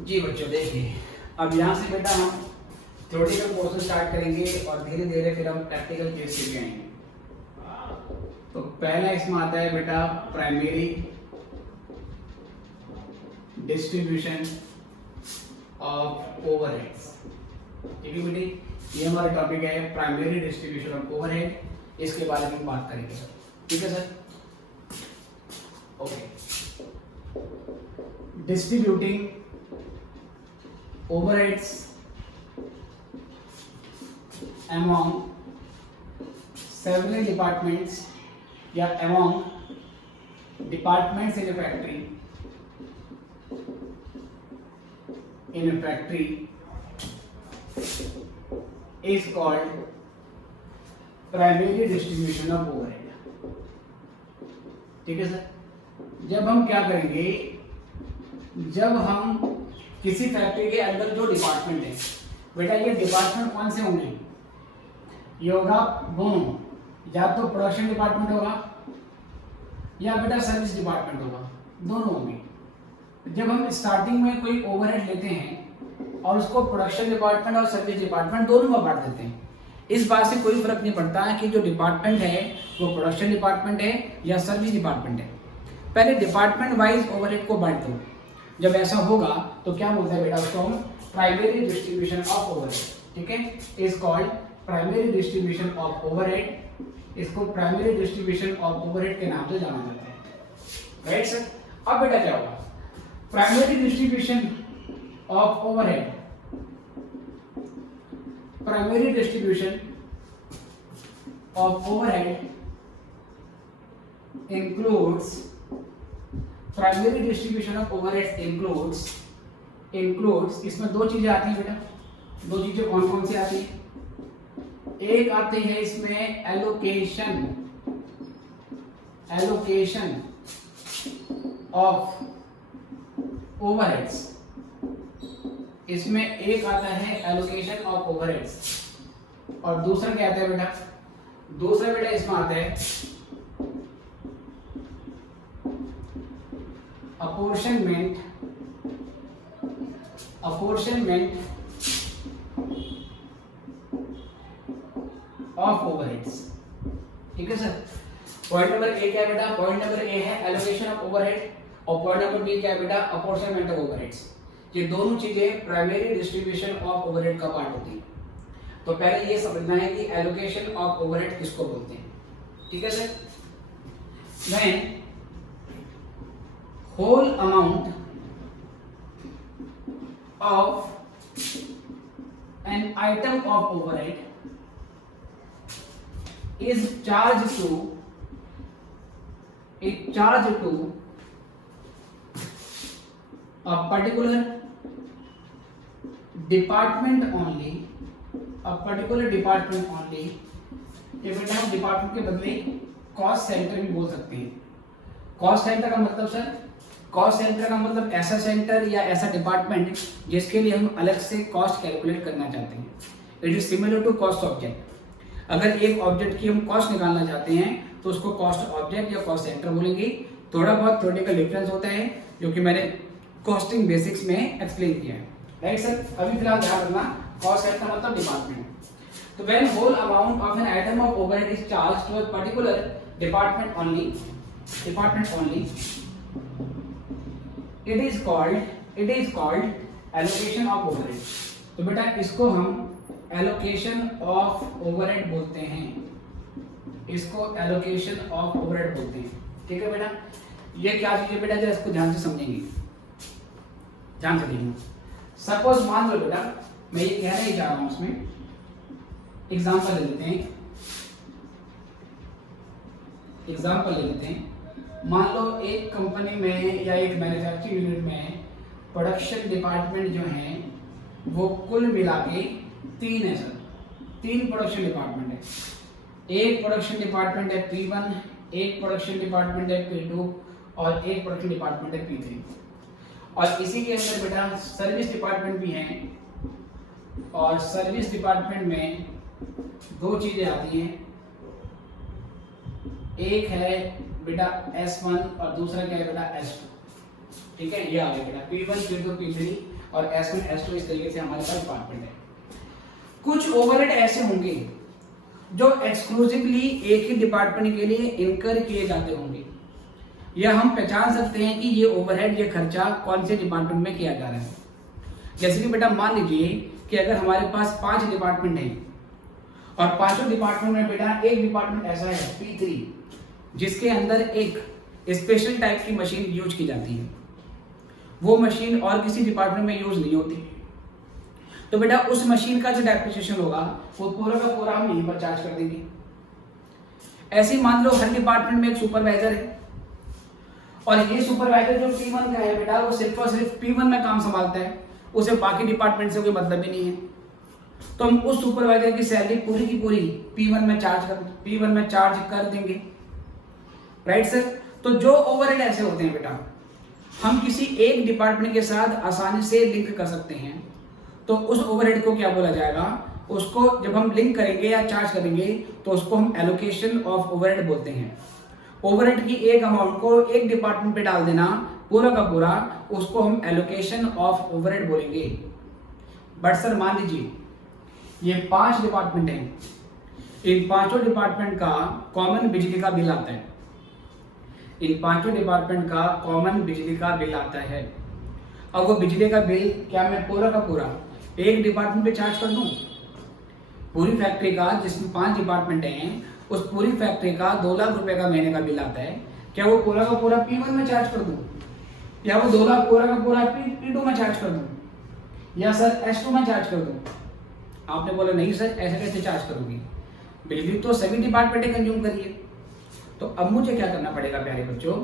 जी बच्चों देखिए, अब यहाँ से बेटा हम थ्योरेटिकल पोर्शन स्टार्ट करेंगे और धीरे धीरे फिर हम प्रैक्टिकल केस से भी आएंगे। तो पहला इसमें आता है बेटा प्राइमरी डिस्ट्रीब्यूशन ऑफ ओवरहेड्स, ठीक है बेटे। ये हमारा टॉपिक है प्राइमरी डिस्ट्रीब्यूशन ऑफ ओवरहेड, इसके बारे में बात करेंगे सर, ठीक है sir. Okay, distributing overheads among several departments या among departments in a factory is called primary distribution of overhead, ठीक है सर। जब हम क्या करेंगे, जब हम किसी फैक्ट्री के अंदर जो डिपार्टमेंट है बेटा, ये डिपार्टमेंट कौन से होंगे, ये होगा दोनों, या तो प्रोडक्शन डिपार्टमेंट होगा या बेटा सर्विस डिपार्टमेंट होगा, दोनों होंगे। जब हम स्टार्टिंग में कोई ओवरहेड लेते हैं और उसको प्रोडक्शन डिपार्टमेंट और सर्विस डिपार्टमेंट दोनों में बांट देते हैं, इस बात से कोई फर्क नहीं पड़ता है कि जो डिपार्टमेंट है वो प्रोडक्शन डिपार्टमेंट है या सर्विस डिपार्टमेंट है। पहले डिपार्टमेंट वाइज ओवरहेड को बांट दो। जब ऐसा होगा तो क्या बोलते हैं बेटा, उसको हम प्राइमरी डिस्ट्रीब्यूशन ऑफ ओवरहेड, ठीक है, is called primary distribution of overhead. इसको प्राइमरी डिस्ट्रीब्यूशन ऑफ ओवरहेड के नाम से जाना जाता है, राइट सर। अब बेटा क्या होगा, primary distribution of overhead, primary distribution of overhead includes primary distribution of overheads includes इसमें दो चीजें आती हैं बेटा। दो चीजें कौन कौन सी आती हैं, एक आती है इसमें एलोकेशन ऑफ ओवरहेड्स, इसमें एक आता है एलोकेशन ऑफ ओवरहेड्स, और दूसरा क्या आता है बेटा, दूसरा बेटा इसमें आता है apportionment ऑफ ओवरहेड्स। ठीक है सर। पॉइंट नंबर ए क्या है बेटा? पॉइंट नंबर ए है एलोकेशन ऑफ ओवरहेड और पॉइंट नंबर बी क्या है बेटा? अपॉर्चनमेंट ऑफ ओवरहेड्स। ये दोनों चीजें प्राइमरी डिस्ट्रीब्यूशन ऑफ ओवरहेड का पार्ट होती है। तो पहले ये समझना है कि एलोकेशन ऑफ ओवरहेड किसको बोलते हैं। ठीक है sir. When whole amount of an item of overhead is charged to a particular department only, ये बेटा हम डिपार्टमेंट के बदले कॉस्ट सेंटर भी बोल सकते हैं। कॉस्ट सेंटर का मतलब सर, कॉस्ट सेंटर का मतलब ऐसा सेंटर या ऐसा डिपार्टमेंट जिसके लिए हम अलग से कॉस्ट कैलकुलेट करना चाहते हैं। It is similar to cost object. अगर एक ऑब्जेक्ट की हम कॉस्ट निकालना चाहते हैं तो उसको कॉस्ट ऑब्जेक्ट या कॉस्ट सेंटर बोलेंगे। थोड़ा बहुत थ्योरेटिकल डिफरेंस होता है जो कि मैंने कॉस्टिंग बेसिक्स में एक्सप्लेन किया है। Right sir. अभी फिलहाल ध्यान रखना, कॉस्ट सेंटर मतलब डिपार्टमेंट। तो when whole amount of an item of overhead is charged to a particular department only, it is called allocation of overhead। तो बेटा इसको हम allocation of overhead बोलते हैं, इसको allocation of overhead बोलते हैं। ठीक है बेटा। ये क्या चीज है बेटा, जरा इसको ध्यान से समझेंगे, ध्यान से देखिए। सपोज मान लो बेटा मैं ये कहना ही चाह रहा हूं, उसमें एग्जाम्पल ले लेते हैं, मान लो एक कंपनी में या एक मैन्युफैक्चरिंग यूनिट में प्रोडक्शन डिपार्टमेंट जो है वो कुल मिला के 3 है सर। 3 प्रोडक्शन डिपार्टमेंट है। एक प्रोडक्शन डिपार्टमेंट है P1, एक प्रोडक्शन डिपार्टमेंट है P2 और एक प्रोडक्शन डिपार्टमेंट है P3। और इसी के अंदर बेटा सर्विस डिपार्टमेंट भी है और सर्विस डिपार्टमेंट में 2 चीजें आती हैं। एक है बेटा S1 और दूसरा क्या है बेटा S2। ठीक है, ये आ गया बेटा P1, P2, P3 और S1, S2 इस तरीके से हमारे पास डिपार्टमेंट है। कुछ ओवरहेड ऐसे होंगे जो एक्सक्लूसिवली एक ही डिपार्टमेंट के लिए इनकर किए जाते होंगे, या हम पहचान सकते हैं कि ये ओवरहेड, ये खर्चा कौन से डिपार्टमेंट में किया जा रहा है। जैसे कि बेटा मान लीजिए कि अगर हमारे पास 5 डिपार्टमेंट हैं और पांचों डिपार्टमेंट में बेटा एक डिपार्टमेंट ऐसा है P3 जिसके अंदर एक स्पेशल टाइप की मशीन यूज की जाती है, वो मशीन और किसी डिपार्टमेंट में यूज नहीं होती। तो बेटा उस मशीन का जो डेप्रिसिएशन होगा वो पूरा का पूरा हम यहीं पर चार्ज कर देंगे। ऐसे मान लो हर डिपार्टमेंट में एक सुपरवाइजर है और ये सुपरवाइजर जो P1 का है बेटा वो सिर्फ और सिर्फ P1 में काम संभालता है, उसे बाकी डिपार्टमेंट से कोई मतलब ही नहीं है। तो हम उस सुपरवाइजर की सैलरी पूरी की पूरी P1 में चार्ज कर देंगे। Right sir. तो जो ओवरहेड ऐसे होते हैं बेटा हम किसी एक डिपार्टमेंट के साथ आसानी से लिंक कर सकते हैं, तो उस ओवरहेड को क्या बोला जाएगा, उसको जब हम लिंक करेंगे या चार्ज करेंगे तो उसको हम एलोकेशन ऑफ ओवरहेड बोलते हैं। ओवरहेड की एक अमाउंट को एक डिपार्टमेंट पे डाल देना पूरा का पूरा, उसको हम एलोकेशन ऑफ ओवरहेड बोलेंगे। बट सर मान लीजिए ये 5 डिपार्टमेंट हैं, इन पांचों डिपार्टमेंट का कॉमन बिजली का बिल आता है, अब वो बिजली का बिल क्या मैं पूरा का पूरा एक डिपार्टमेंट पे चार्ज कर दूं? पूरी फैक्ट्री का जिसमें 5 डिपार्टमेंट हैं उस पूरी फैक्ट्री का 2 लाख रुपए का महीने का बिल आता है, क्या वो पूरा का पूरा P1 में चार्ज कर दूं, या वो 2 लाख पूरा का पूरा P2 में चार्ज कर दूं, या सर S2 में चार्ज कर दूं? आपने बोला नहीं सर ऐसे कैसे चार्ज करोगे, बिजली तो सभी डिपार्टमेंट कंज्यूम करिए। तो अब मुझे क्या करना पड़ेगा प्यारे बच्चों,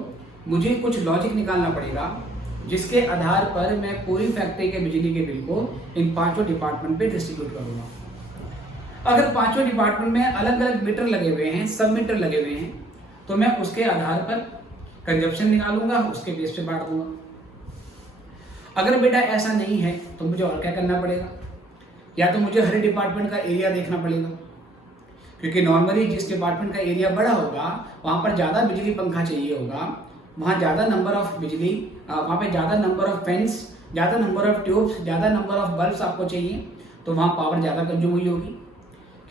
मुझे कुछ लॉजिक निकालना पड़ेगा जिसके आधार पर मैं पूरी फैक्ट्री के बिजली के बिल को इन 5 डिपार्टमेंट पे डिस्ट्रीब्यूट करूंगा। अगर 5 डिपार्टमेंट में अलग अलग मीटर लगे हुए हैं, सब मीटर लगे हुए हैं, तो मैं उसके आधार पर कंजप्शन निकालूंगा, उसके बेस पे बांट दूंगा। अगर बेटा ऐसा नहीं है तो मुझे और क्या करना पड़ेगा, या तो मुझे हर डिपार्टमेंट का एरिया देखना पड़ेगा, क्योंकि नॉर्मली जिस डिपार्टमेंट का एरिया बड़ा होगा वहाँ पर ज़्यादा बिजली पंखा चाहिए होगा, वहाँ ज़्यादा नंबर ऑफ बिजली, वहाँ पे ज़्यादा नंबर ऑफ फैंस, ज़्यादा नंबर ऑफ ट्यूब्स, ज़्यादा नंबर ऑफ बल्ब्स आपको चाहिए, तो वहाँ पावर ज़्यादा कंज्यूम हुई होगी।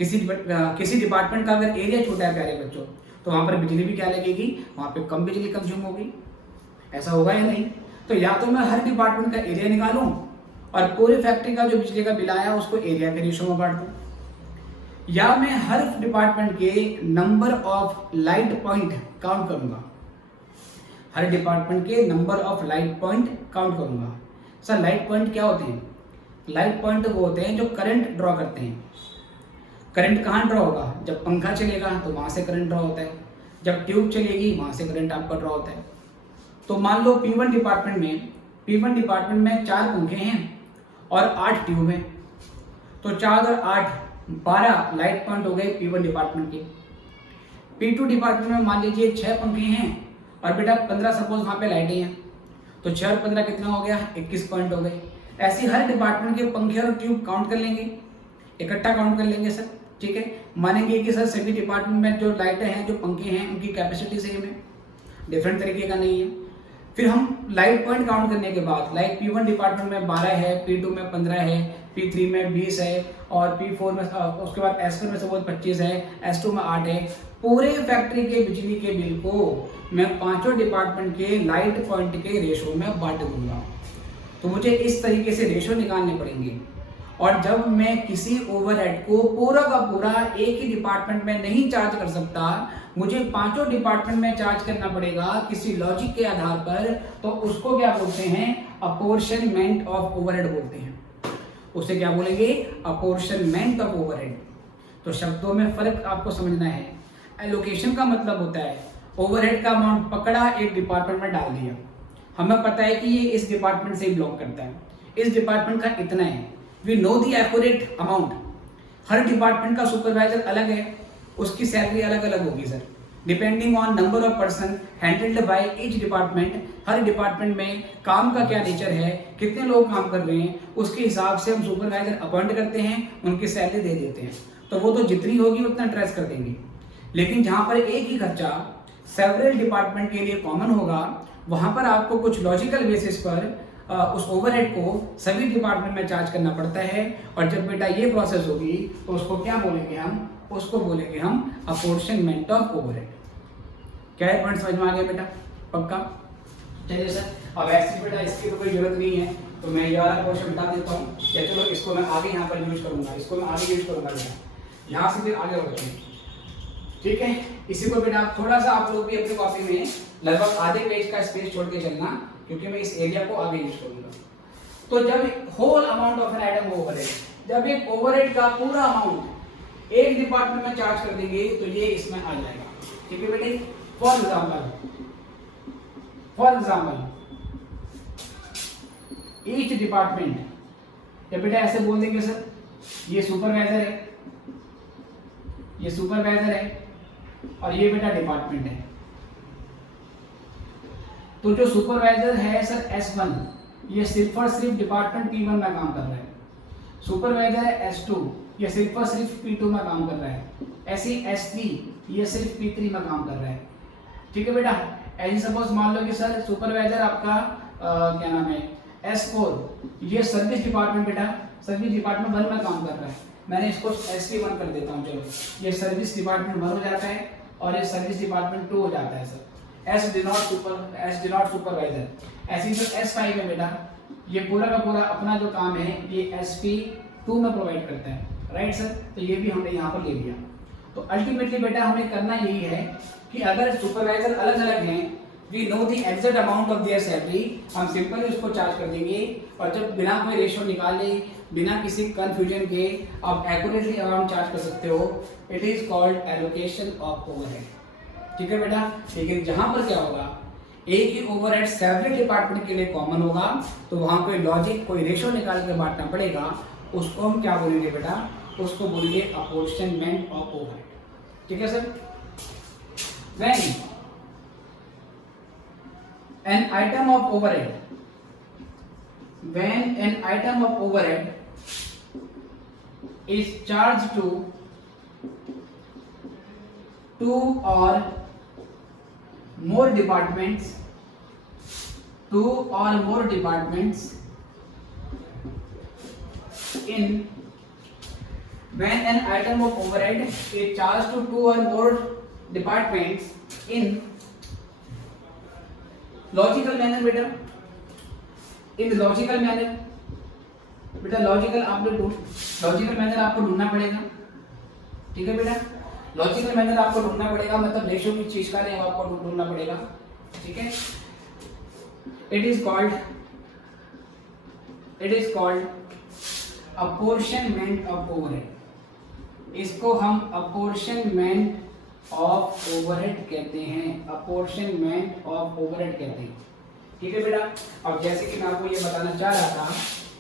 किसी डिपार्टमेंट का अगर एरिया छोटा है प्यारे बच्चों, तो वहाँ पर बिजली भी क्या लगेगी, वहाँ पे कम बिजली कंज्यूम होगी। ऐसा होगा या नहीं? तो या तो मैं हर डिपार्टमेंट का एरिया निकालूं और पूरी फैक्ट्री का जो बिजली का बिल आया उसको एरिया के रेशो में बांट दूं, या मैं हर डिपार्टमेंट के number of light point count करूंगा, हर डिपार्टमेंट के number of light point count करूंगा। सर लाइट पॉइंट क्या होते हैं? लाइट पॉइंट वो होते हैं जो करंट ड्रॉ करते हैं। करंट कहाँ ड्रॉ होगा? जब पंखा चलेगा तो वहां से करंट ड्रॉ होता है, जब ट्यूब चलेगी वहां से करंट आपका ड्रॉ होता है। तो मान लो P1 डिपार्टमेंट में 4 पंखे हैं और 8 ट्यूब हैं, तो 4 और 8 12 लाइट पॉइंट हो गए P1 डिपार्टमेंट के। P2 डिपार्टमेंट में मान लीजिए 6 पंखे हैं और बेटा 15 सपोज वहाँ पे लाइटें हैं, तो 6 और 15 कितना हो गया? 21 पॉइंट हो गए। ऐसे हर डिपार्टमेंट के पंखे और ट्यूब काउंट कर लेंगे, इकट्ठा काउंट कर लेंगे सर, ठीक है। मानेंगे कि सर सभी डिपार्टमेंट में जो लाइटें हैं, जो पंखे हैं, उनकी कैपेसिटी सेम है, डिफरेंट तरीके का नहीं है। फिर हम लाइट पॉइंट काउंट करने के बाद लाइक P1 डिपार्टमेंट में 12 है, P2 में 15 है, P3 में 20 है और P4 में उसके बाद S4 में सपोज 25 है, S2 में 8 है। पूरे फैक्ट्री के बिजली के बिल को मैं 5 डिपार्टमेंट के लाइट पॉइंट के रेशो में बांट दूंगा। तो मुझे इस तरीके से रेशो निकालने पड़ेंगे। और जब मैं किसी ओवरहेड को पूरा का पूरा एक ही डिपार्टमेंट में नहीं चार्ज कर सकता, मुझे 5 डिपार्टमेंट में चार्ज करना पड़ेगा किसी लॉजिक के आधार पर, तो उसको क्या बोलते हैं? अपोर्शनमेंट ऑफ ओवरहेड बोलते हैं। उसे क्या बोलेंगे? Apportionment of overhead. तो शब्दों में फर्क आपको समझना है। एलोकेशन का मतलब होता है ओवरहेड का अमाउंट पकड़ा, एक डिपार्टमेंट में डाल दिया, हमें पता है कि ये इस डिपार्टमेंट से बिलोंग करता है, इस डिपार्टमेंट का इतना है, we know the accurate amount. हर डिपार्टमेंट का सुपरवाइजर अलग है, उसकी सैलरी अलग अलग होगी sir, depending on number of person handled by each department. हर डिपार्टमेंट में काम का क्या नेचर है, कितने लोग काम कर रहे हैं, उसके हिसाब से हम सुपरवाइजर अपॉइंट करते हैं, उनकी सैलरी दे देते हैं। तो वो तो जितनी होगी उतना ट्रेस कर देंगे। लेकिन जहां पर एक ही खर्चा सेवरल डिपार्टमेंट के लिए कॉमन होगा, वहां पर आपको कुछ लॉजिकल बेसिस पर उस ओवरहेड को सभी डिपार्टमेंट में चार्ज करना पड़ता है। और जब बेटा ये प्रोसेस होगी तो उसको क्या बोलेंगे हम? उसको बोलेंगे हम अपोर्शनमेंट ऑफ ओवरहेड। क्या है पॉइंट समझ में आ गया बेटा? पक्का? चलिए सर, अब ऐसे बेटा इसकी तो कोई जरूरत नहीं है, तो मैं ये वाला क्वेश्चन बता देता हूँ। या चलो इसको मैं आगे यहाँ पर यूज करूंगा, इसको मैं आगे यूज करूंगा बेटा, यहाँ से फिर आगे बढ़ते हैं, ठीक है। इसी को बेटा थोड़ा सा आप लोग भी अपनी कॉपी में लगभग आधे पेज का स्पेस छोड़ के चलना, क्योंकि मैं इस एरिया को आगे यूज करूंगा। तो जब whole amount of an item overhead, जब एक ओवरहेड का पूरा अमाउंट एक डिपार्टमेंट में चार्ज कर देंगे तो ये इसमें आ जाएगा, ठीक है बेटे। फॉर एग्जाम्पल ईच डिपार्टमेंट, या बेटा ऐसे बोल देंगे सर, ये सुपरवाइजर है, ये सुपरवाइजर है और ये बेटा डिपार्टमेंट है। तो जो सुपरवाइजर है सर S1, ये सिर्फ और सिर्फ डिपार्टमेंट P1 में काम कर रहा है। सुपरवाइजर है S2, ये सिर्फ और सिर्फ P2 में काम कर रहा है। ऐसे S3, ये सिर्फ P3 में काम कर रहा है, ठीक है बेटा। ऐसे सपोज मान लो कि सर सुपरवाइजर आपका क्या नाम है S4, ये सर्विस डिपार्टमेंट बेटा, सर्विस डिपार्टमेंट 1 में काम कर रहा है। मैंने इसको SP1 कर देता हूँ, चलो ये सर्विस डिपार्टमेंट 1 हो जाता है और ये सर्विस डिपार्टमेंट 2 हो जाता है सर। S denote supervisor. ऐसे तो S5 है बेटा, ये पूरा का पूरा अपना जो काम है ये SP2 में प्रोवाइड करता है, राइट सर। तो ये भी हमने यहाँ पर ले लिया। तो अल्टीमेटली बेटा हमें करना यही है कि अगर सुपरवाइजर अलग अलग हैं, we know the exact amount of their salary, हम सिंपली उसको चार्ज कर देंगे। और जब बिना कोई रेशियो निकाले, बिना किसी कंफ्यूजन के आप एक्यूरेटली अमाउंट चार्ज कर सकते हो, it is called allocation of overhead, ठीक है बेटा। लेकिन जहां पर क्या होगा, एक ही ओवरहेड सेवरल डिपार्टमेंट के लिए कॉमन होगा, तो वहां कोई लॉजिक, कोई रेशियो निकाल के बांटना पड़ेगा। उसको हम क्या बोलेंगे बेटा? उसको बोलेंगे अपोर्शनमेंट ऑफ ओवरहेड, ठीक है sir. When an item of overhead is charged to two or more departments in When an item of overhead is charged to two or more departments in logical manner बेटा, इन लॉजिकल मैनर बेटा, लॉजिकल मैनर आपको ढूंढना पड़ेगा, ठीक है बेटा, लॉजिकल मैनर आपको ढूंढना पड़ेगा, मतलब रेशियो की चीज का नहीं आपको ढूंढना पड़ेगा, ठीक है। It is called apportionment of overhead, इसको हम अपॉर्शनमेंट ऑफ ओवरहेड कहते हैं, अपॉर्शनमेंट ऑफ ओवरहेड कहते हैं, ठीक है बेटा। अब जैसे कि मैं आपको ये बताना चाह रहा था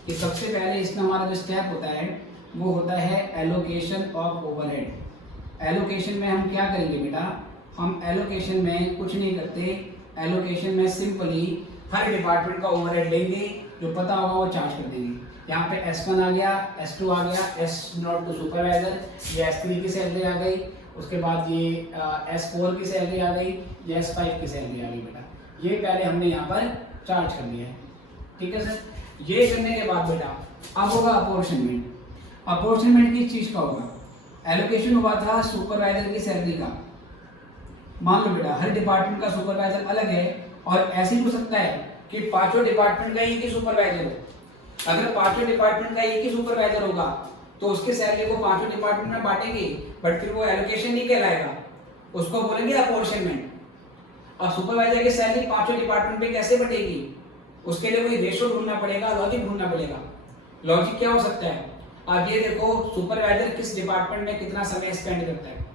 कि सबसे पहले इसमें हमारा जो स्टेप होता है वो होता है एलोकेशन ऑफ ओवरहेड। एलोकेशन में हम क्या करेंगे बेटा, हम एलोकेशन में कुछ नहीं करते, एलोकेशन में सिंपली हर डिपार्टमेंट का ओवरहेड लेंगे, जो पता होगा वो चार्ज कर देंगे। यहाँ पे S1 आ गया, S2 आ गया, S0 टू सुपरवाइजर, ये S3 की सैलरी आ गई, उसके बाद ये S4 की सैलरी आ गई, ये S5 की सैलरी आ गई बेटा। ये पहले हमने यहाँ पर चार्ज कर लिया है, ठीक है सर। ये करने के बाद बेटा अब होगा अपॉर्शनमेंट। अपॉर्शनमेंट किस चीज का होगा, एलोकेशन हुआ था सुपरवाइजर की सैलरी का, मान लो बेटा हर डिपार्टमेंट का सुपरवाइजर अलग है, और ऐसे ही हो सकता है कि पांचों डिपार्टमेंट का एक ही सुपरवाइजर हो। अगर पांचों डिपार्टमेंट का एक ही सुपरवाइजर होगा तो उसके सैलरी को पांचों डिपार्टमेंट में बांटेंगे, बट फिर वो एलोकेशन नहीं कहलाएगा, उसको बोलेंगे अपॉर्शनमेंट। और सुपरवाइजर की सैलरी पांचों डिपार्टमेंट में कैसे बटेगी, उसके लिए कोई रेशो ढूंढना पड़ेगा, लॉजिक ढूंढना पड़ेगा। लॉजिक क्या हो सकता है, आप ये देखो सुपरवाइजर किस डिपार्टमेंट में कितना समय स्पेंड करता है।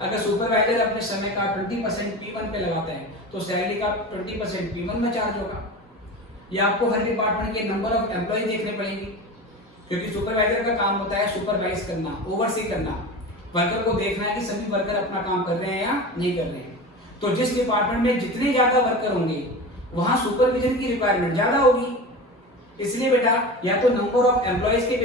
अगर सुपरवाइजर अपने समय का 20% P1 पे लगाता है तो सैलरी का 20% P1 में चार्ज होगा। या आपको हर डिपार्टमेंट के नंबर ऑफ एम्प्लॉय देखने पड़ेंगे, क्योंकि सुपरवाइजर का काम होता है सुपरवाइज करना, ओवरसी करना, वर्कर को देखना है कि सभी वर्कर अपना काम कर रहे हैं या नहीं कर रहे हैं। तो जिस डिपार्टमेंट में जितने ज्यादा वर्कर होंगे वहां सुपरविजन की रिक्वायरमेंट ज्यादा होगी, इसलिए बेटा या तो नंबर ऑफ एम्प्लॉयज के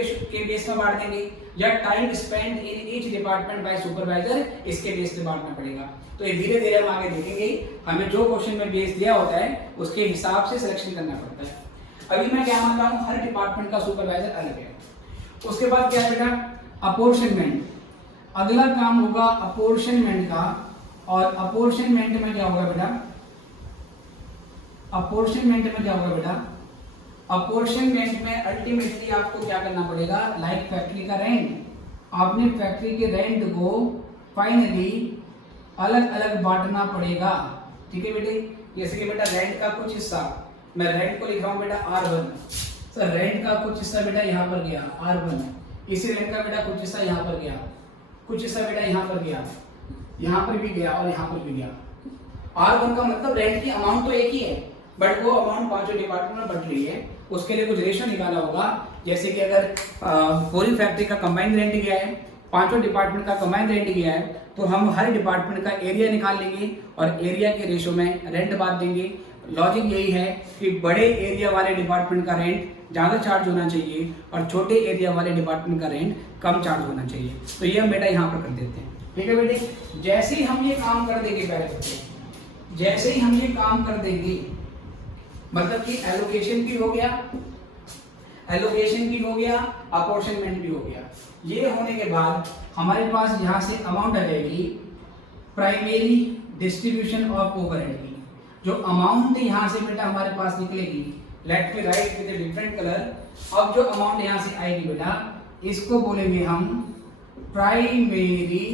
बेस में बांट देंगे, या time spend in each department by supervisor, इसके बेस पे बांटना पड़ेगा। तो ये धीरे धीरे हम आगे देखेंगे, हमें जो क्वेश्चन में बेस दिया होता है उसके हिसाब से सिलेक्शन करना पड़ता है। अभी मैं क्या मान रहा हूँ, हर डिपार्टमेंट का सुपरवाइजर अलग है। उसके बाद क्या है बेटा, अपॉर्शनमेंट। अगला काम होगा अपॉर्शनमेंट का, और अपॉर्शनमेंट में क्या होगा बेटा, अपॉर्शनमेंट में क्या होगा बेटा, अपॉर्शनमेंट में अल्टीमेटली आपको क्या करना पड़ेगा, लाइक फैक्ट्री का रेंट, आपने फैक्ट्री के रेंट को फाइनली अलग अलग बांटना पड़ेगा, ठीक है बेटे। जैसे कि बेटा रेंट का कुछ हिस्सा, मैं रेंट को लिख रहा हूँ बेटा R1, सर रेंट का कुछ हिस्सा बेटा यहाँ पर गया R1, इसी रेंट का बेटा कुछ हिस्सा यहाँ पर गया, कुछ हिस्सा बेटा यहाँ पर गया, यहाँ पर भी गया और यहाँ पर भी गया। R1 का मतलब रेंट की अमाउंट तो एक ही है, बट वो अमाउंट पांचों डिपार्टमेंट में बट रही है, उसके लिए कुछ रेशो निकाला होगा। जैसे कि अगर पूरी फैक्ट्री का कंबाइंड रेंट गया है, पांचों डिपार्टमेंट का कंबाइंड रेंट गया है, तो हम हर डिपार्टमेंट का एरिया निकाल लेंगे और एरिया के रेशो में रेंट बांट देंगे। लॉजिक यही है कि बड़े एरिया वाले डिपार्टमेंट का रेंट ज़्यादा चार्ज होना चाहिए और छोटे एरिया वाले डिपार्टमेंट का रेंट कम चार्ज होना चाहिए। तो ये हम बेटा यहाँ पर कर देते हैं, ठीक है बेटे। जैसे ही हम ये काम कर देंगे, पहले जैसे ही हम ये काम कर देंगे, मतलब कि एलोकेशन भी हो गया, एलोकेशन भी हो गया, अपॉर्शनमेंट भी हो गया। ये होने के बाद हमारे पास यहाँ से अमाउंट आ जाएगी प्राइमरी डिस्ट्रीब्यूशन ऑफ ओवरहेड की। जो अमाउंट यहाँ से बेटा हमारे पास निकलेगी, let me right with different colour. अब जो अमाउंट यहाँ से आएगी बेटा, इसको बोलेंगे हम प्राइमरी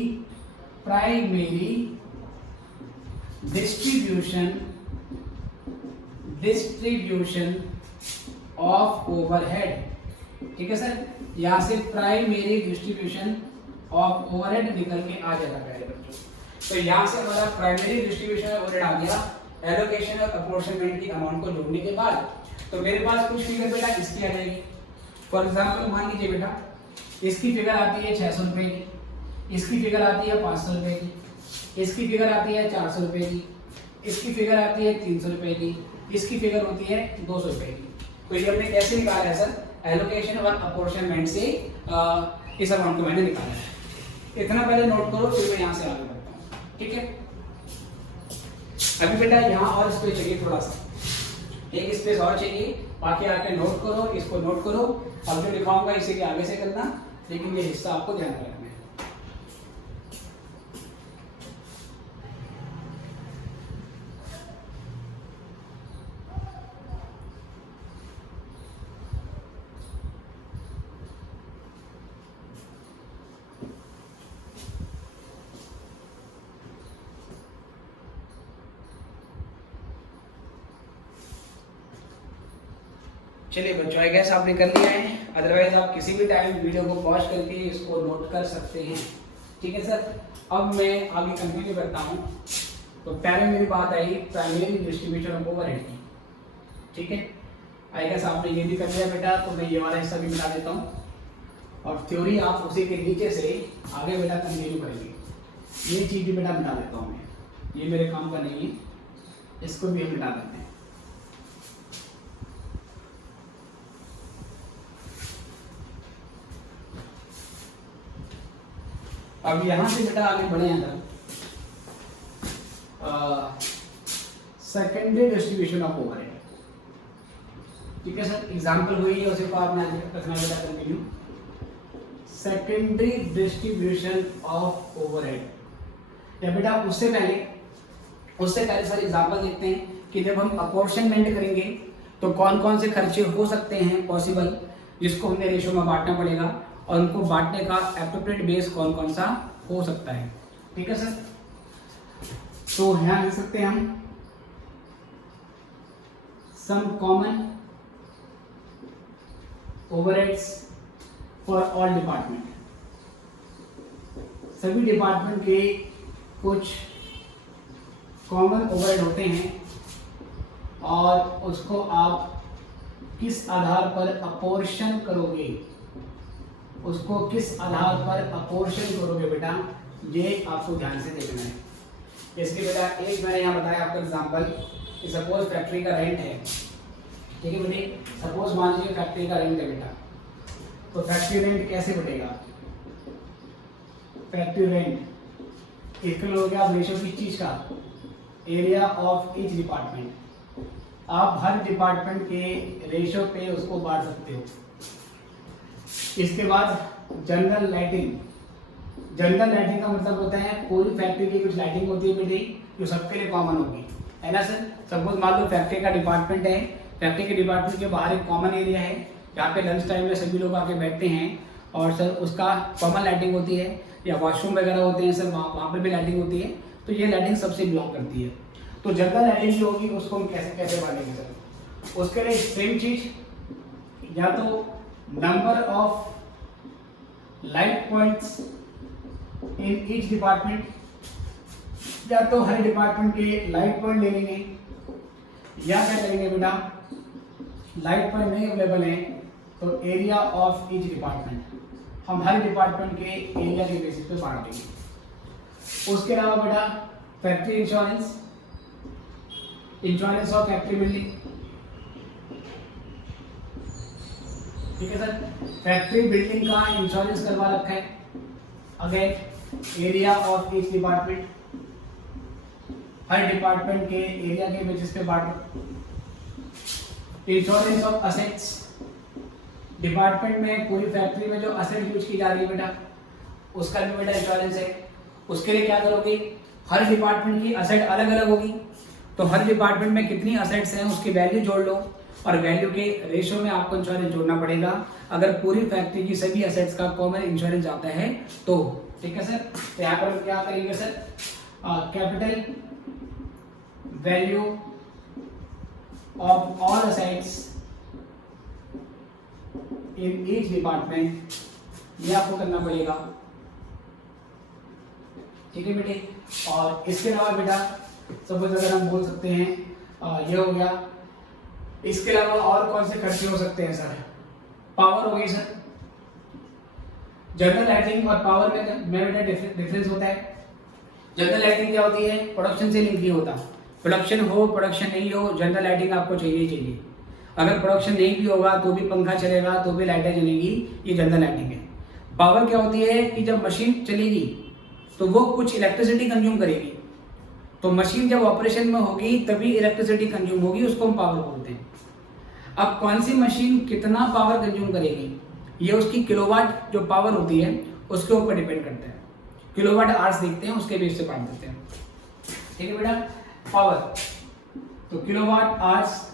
डिस्ट्रीब्यूशन ऑफ ओवरहेड, ठीक है सर। यहाँ से प्राइमरी डिस्ट्रीब्यूशन ऑफ ओवरहेड निकल के आ जाएगा पहले बच्चों। तो यहाँ से हमारा प्राइमरी डिस्ट्रीब्यूशन ऑफ ओवरहेड आ गया, एलोकेशन और अपॉर्शनमेंट की अमाउंट को जोड़ने के बाद। तो मेरे पास कुछ फिगर बेटा इसकी आ जाएगी। फॉर एग्जाम्पल मान लीजिए बेटा इसकी फिगर आती है 600 रुपए की, इसकी फिगर आती है 500 रुपए की, इसकी फिगर आती है 400 रुपए की, इसकी फिगर आती है 300 रुपए की, इसकी फिगर होती है 200 रुपए की। तो ये हमने कैसे निकाला है सर, एलोकेशन और अपॉर्शनमेंट से इस अमाउंट को मैंने निकाला है। इतना पहले नोट करो, फिर मैं यहाँ से आगे बढ़ता हूँ, ठीक है। अभी बेटा यहाँ और स्पेस चाहिए, थोड़ा सा एक स्पेस और चाहिए, बाकी आके नोट करो, इसको नोट करो। अब जो लिखाऊंगा इसे के आगे से करना, लेकिन ये हिस्सा आपको ध्यान में रखना है। चलिए बच्चों, आई गेस आपने कर लिया है। अदरवाइज आप किसी भी टाइम वीडियो को पॉज करके इसको नोट कर सकते हैं। ठीक है सर, अब मैं आगे कंटिन्यू करता हूँ। तो पहले मेरी बात आई प्राइमरी डिस्ट्रीब्यूशन ऑफ ओवरहेड की। ठीक है, आई गेस आपने ये भी कर लिया बेटा, तो मैं ये वाला हिस्सा भी मिटा देता हूँ और थ्योरी आप उसी के नीचे से आगे बेटा कंटिन्यू करेंगे। ये चीज़ भी बेटा मिटा देता हूँ मैं, ये मेरे काम का नहीं है, इसको भी हम मिटा देते हैं। अब यहाँ से बेटा आगे बढ़े हैं सेकेंडरी डिस्ट्रीब्यूशन ऑफ ओवरहेड। ठीक है सर, एग्जांपल हुई है, उसी को आपने रखना बेटा continue. Secondary distribution of overhead. या बेटा उससे पहले सर एग्जांपल देखते हैं कि जब हम अपॉर्शनमेंट करेंगे तो कौन कौन से खर्चे हो सकते हैं पॉसिबल, जिसको हमें रेशो में बांटना पड़ेगा, और उनको बांटने का एप्रोप्रिएट बेस कौन कौन सा हो सकता है। ठीक है सर, तो यहाँ लिख सकते हैं हम some common overheads for all department. सभी डिपार्टमेंट के कुछ कॉमन ओवरहेड होते हैं और उसको आप किस आधार पर अपोर्शन करोगे, उसको किस आधार पर अपोर्शन करोगे बेटा, ये आपको ध्यान से देखना है। जैसे कि बेटा एक मैंने यहाँ बताया आपको एग्जांपल कि सपोज फैक्ट्री का रेंट है। ठीक है बेटे, सपोज मान लीजिए फैक्ट्री का रेंट है बेटा, तो फैक्ट्री रेंट कैसे बटेगा? फैक्ट्री रेंट इक्वल हो गया रेशो किस चीज का, एरिया ऑफ ईच डिपार्टमेंट। आप हर डिपार्टमेंट के रेशो पे उसको बांट सकते हो। इसके बाद जनरल लाइटिंग। जनरल लाइटिंग का मतलब होता है पूरी फैक्ट्री की कुछ लाइटिंग होती है बेटी जो सबके लिए कॉमन होगी, है ना सर। सपोज मान लो फैक्ट्री का डिपार्टमेंट है, फैक्ट्री के डिपार्टमेंट के बाहर एक कॉमन एरिया है जहाँ पे लंच टाइम में सभी लोग आके बैठते हैं और सर उसका कॉमन लाइटिंग होती है, या वॉशरूम वगैरह होते हैं सर, वहाँ पर भी लाइटिंग होती है। तो ये लाइटिंग सबसे बिलोंग करती है। तो जनरल लाइटिंग जो होगी उसको हम कैसे कैसे बांटेंगे सर? उसके लिए सेम चीज, या तो number of light points in each department, या तो हर डिपार्टमेंट के लाइट पॉइंट ले लेंगे, या क्या करेंगे बेटा लाइट पॉइंट नहीं अवेलेबल है तो एरिया ऑफ ईच डिपार्टमेंट, हम हर डिपार्टमेंट के एरिया के बेसिस पे बांट देंगे। उसके अलावा बेटा factory insurance, insurance of factory building. ठीक है सर, फैक्ट्री बिल्डिंग का इंश्योरेंस करवा रखा है। Again area of each department, हर डिपार्टमेंट के एरिया के बेसिस पे बांट। इंश्योरेंस ऑफ असेट्स, डिपार्टमेंट में पूरी फैक्ट्री में जो असेट यूज की जा रही है बेटा उसका भी बेटा इंश्योरेंस है। उसके लिए क्या करोगे, हर डिपार्टमेंट की असेट अलग अलग होगी, तो हर डिपार्टमेंट में कितनी असेट्स हैं उसकी वैल्यू जोड़ लो और वैल्यू के रेशो में आपको इंश्योरेंस जोड़ना पड़ेगा। अगर पूरी फैक्ट्री की सभी असेट्स का कॉमन इंश्योरेंस आता है तो। ठीक है सर, तो यहाँ पर क्या करेंगे sir, capital value of all assets in each department, ये आपको करना पड़ेगा। ठीक है बेटे, और इसके अलावा बेटा सपोज अगर हम बोल सकते हैं ये हो गया। इसके अलावा और कौन से खर्चे हो सकते हैं सर? पावर हो गई सर। जनरल लाइटिंग और पावर में बेटा डिफरेंस होता है। जनरल लाइटिंग क्या होती है, प्रोडक्शन से लिंक नहीं होता। प्रोडक्शन हो प्रोडक्शन नहीं हो, जनरल लाइटिंग आपको चाहिए चाहिए। अगर प्रोडक्शन नहीं भी होगा तो भी पंखा चलेगा, तो भी लाइटें जलेगी, ये जनरल लाइटिंग है। पावर क्या होती है कि जब मशीन चलेगी तो वो कुछ इलेक्ट्रिसिटी कंज्यूम करेगी, तो मशीन जब ऑपरेशन में होगी तभी इलेक्ट्रिसिटी कंज्यूम होगी, उसको हम पावर बोलते हैं। अब कौन सी मशीन कितना पावर कंज्यूम करेगी ये उसकी किलोवाट जो पावर होती है उसके ऊपर डिपेंड करता है। किलोवाट आवर्स देखते हैं, उसके बेस से बात करते हैं। ठीक है बेटा, पावर तो kilowatt hours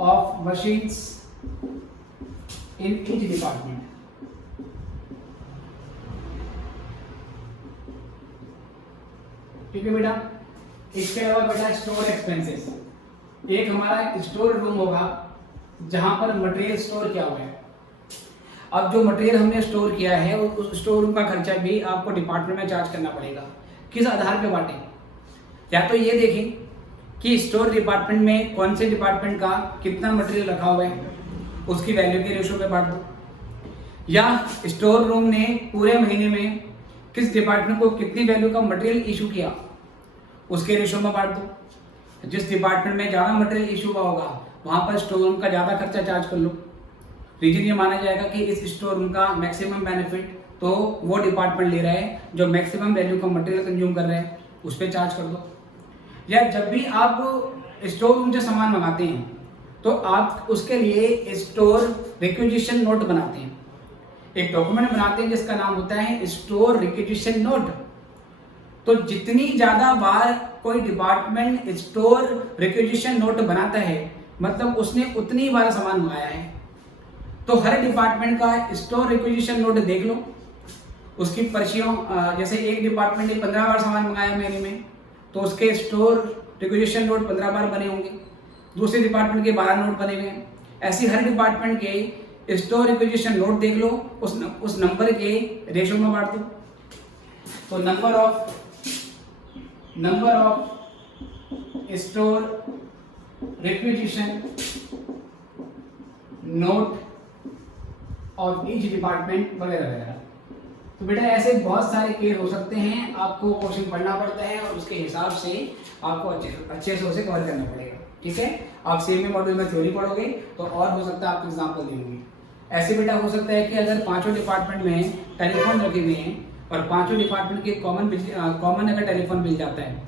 of machines in each department. ठीक है बेटा, इसके अलावा बेटा स्टोर एक्सपेंसेस। एक हमारा स्टोर रूम होगा जहां पर मटेरियल स्टोर किया हुआ है। अब जो मटेरियल हमने स्टोर किया है उस स्टोर रूम का खर्चा भी आपको डिपार्टमेंट में चार्ज करना पड़ेगा। किस आधार पे बांटें? या तो ये देखें कि स्टोर डिपार्टमेंट में कौन से डिपार्टमेंट का कितना मटेरियल रखा हुआ है, उसकी वैल्यू के रेशो पे बांट दो, या स्टोर रूम ने पूरे महीने में किस डिपार्टमेंट को कितनी वैल्यू का मटेरियल इशू किया उसके रेशो में बांट दो। जिस डिपार्टमेंट में ज़्यादा मटेरियल इशू हुआ होगा वहाँ पर स्टोर रूम का ज़्यादा खर्चा चार्ज कर लो। रीजन ये माना जाएगा कि इस स्टोर रूम का मैक्सिमम बेनिफिट तो वो डिपार्टमेंट ले रहा है जो मैक्सिमम वैल्यू का मटेरियल कंज्यूम कर रहे हैं, उस पर चार्ज कर दो। या जब भी आप स्टोर रूम से सामान मंगाते हैं तो आप उसके लिए स्टोर रिक्विजिशन नोट बनाते हैं, एक डॉक्यूमेंट बनाते हैं जिसका नाम होता है स्टोर रिक्विजिशन नोट। तो जितनी ज़्यादा बार कोई डिपार्टमेंट स्टोर रिक्विजिशन नोट बनाता है मतलब उसने उतनी बार सामान मंगाया है। तो हर डिपार्टमेंट का स्टोर रिक्विजिशन नोट देख लो, उसकी पर्चियों, जैसे एक डिपार्टमेंट ने 15 बार सामान मंगाया महीने में तो उसके स्टोर रिक्विजिशन नोट 15 बार बने होंगे, दूसरे डिपार्टमेंट के 12 नोट बने हुए हैं। ऐसे हर डिपार्टमेंट के स्टोर रिक्विजिशन नोट देख लो, उस नंबर के रेशो में बांट दो। तो number of store requisition note of each department वगैरह वगैरह। तो बेटा ऐसे बहुत सारे केस हो सकते हैं, आपको क्वेश्चन पढ़ना पड़ता है और उसके हिसाब से आपको अच्छे से उसे कवर करना पड़ेगा। ठीक है, आप सेम मॉड्यूल में थ्योरी पढ़ोगे तो और हो सकता है आपको एग्जाम्पल देंगे। ऐसे बेटा हो सकता है कि अगर पांचों डिपार्टमेंट में टेलीफोन रखे हुए हैं और पांचों डिपार्टमेंट के कॉमन अगर टेलीफोन मिल जाता है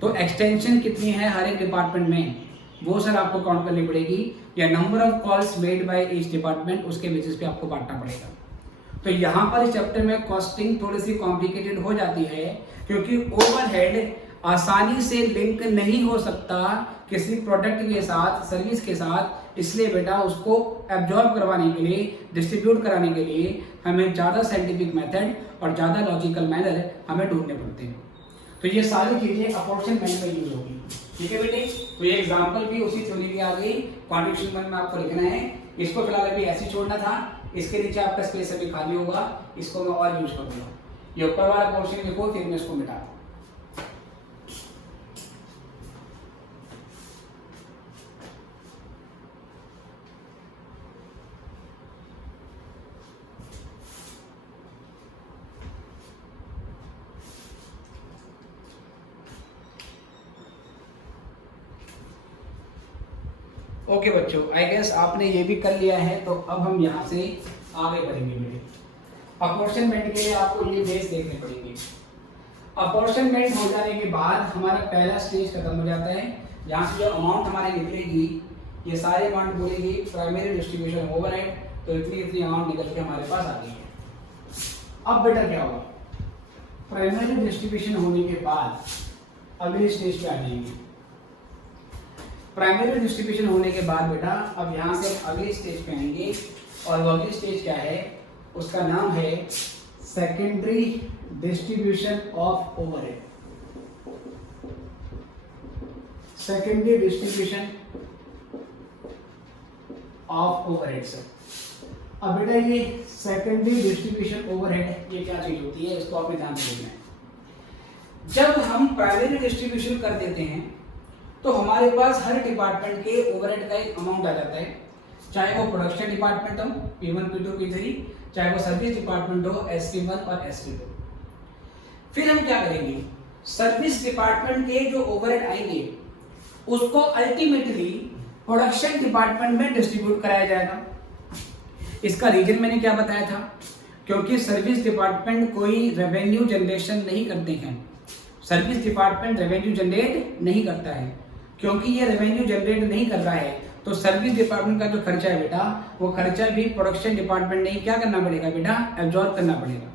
तो एक्सटेंशन कितनी है हर एक डिपार्टमेंट में वो सर आपको काउंट करनी पड़ेगी, या number of calls made by each department उसके बेसिस पे आपको बांटना पड़ेगा। तो यहाँ पर इस चैप्टर में कॉस्टिंग थोड़ी सी कॉम्प्लिकेटेड हो जाती है क्योंकि ओवरहेड आसानी से लिंक नहीं हो सकता किसी प्रोडक्ट के साथ, सर्विस के साथ, इसलिए बेटा उसको एब्जॉर्ब करवाने के लिए, डिस्ट्रीब्यूट कराने के लिए हमें ज़्यादा साइंटिफिक मेथड और ज़्यादा लॉजिकल मैनर हमें ढूंढने पड़ते हैं। तो ये सारी चीज़ें अपॉर्चुनिमेंट में यूज होगी। ठीक है बेटे, तो ये एग्जाम्पल भी उसी थ्योरी की आ गई, क्वांटिटेटिव में आपको लिखना है। इसको फिलहाल अभी ऐसे छोड़ना था, इसके नीचे आपका स्पेस अभी खाली होगा, इसको मैं और यूज करूँगा। ये ऊपर वाला पोर्शन लिखो, फिर मैं इसको मिटा दूँ। ओके बच्चों, आई गेस आपने ये भी कर लिया है, तो अब हम यहाँ से आगे बढ़ेंगे बेटे। अपॉर्चनमेंट के लिए आपको ये बेस देखने पड़ेंगे। अपॉर्चनमेंट हो जाने के बाद हमारा पहला स्टेज खत्म हो जाता है। यहाँ से जो अमाउंट हमारी निकलेगी ये सारे अमाउंट बोलेगी प्राइमरी डिस्ट्रीब्यूशन ओवरहेड, तो इतनी अमाउंट निकल के हमारे पास आ गई है। अब बेटा क्या होगा, प्राइमरी डिस्ट्रीब्यूशन होने के बाद अगले स्टेज पे आ जाएंगे। प्राइमरी डिस्ट्रीब्यूशन होने के बाद बेटा अब यहाँ से अगले स्टेज पे आएंगे, और वो अगली स्टेज क्या है, उसका नाम है secondary distribution of overhead. Secondary distribution of overhead sir. अब बेटा ये सेकेंडरी डिस्ट्रीब्यूशन ओवरहेड ये क्या चीज होती है, इसको आपने ध्यान से देखना है। जब हम प्राइमरी डिस्ट्रीब्यूशन कर देते हैं तो हमारे पास हर डिपार्टमेंट के ओवरहेड का एक अमाउंट आ जाता है, चाहे वो प्रोडक्शन डिपार्टमेंट हो P1 P2 P3, चाहे वो सर्विस डिपार्टमेंट हो SP1 और SP2। फिर हम क्या करेंगे, सर्विस डिपार्टमेंट के जो ओवरहेड आएंगे उसको अल्टीमेटली प्रोडक्शन डिपार्टमेंट में डिस्ट्रीब्यूट कराया जाएगा। इसका रीजन मैंने क्या बताया था, क्योंकि सर्विस डिपार्टमेंट कोई रेवेन्यू जनरेशन नहीं करते हैं। सर्विस डिपार्टमेंट रेवेन्यू जनरेट नहीं करता है, क्योंकि ये रेवेन्यू जनरेट नहीं कर रहा है तो सर्विस डिपार्टमेंट का जो खर्चा है बेटा, वो खर्चा भी प्रोडक्शन डिपार्टमेंट ने क्या करना पड़ेगा बेटा, एब्जॉर्ब करना पड़ेगा।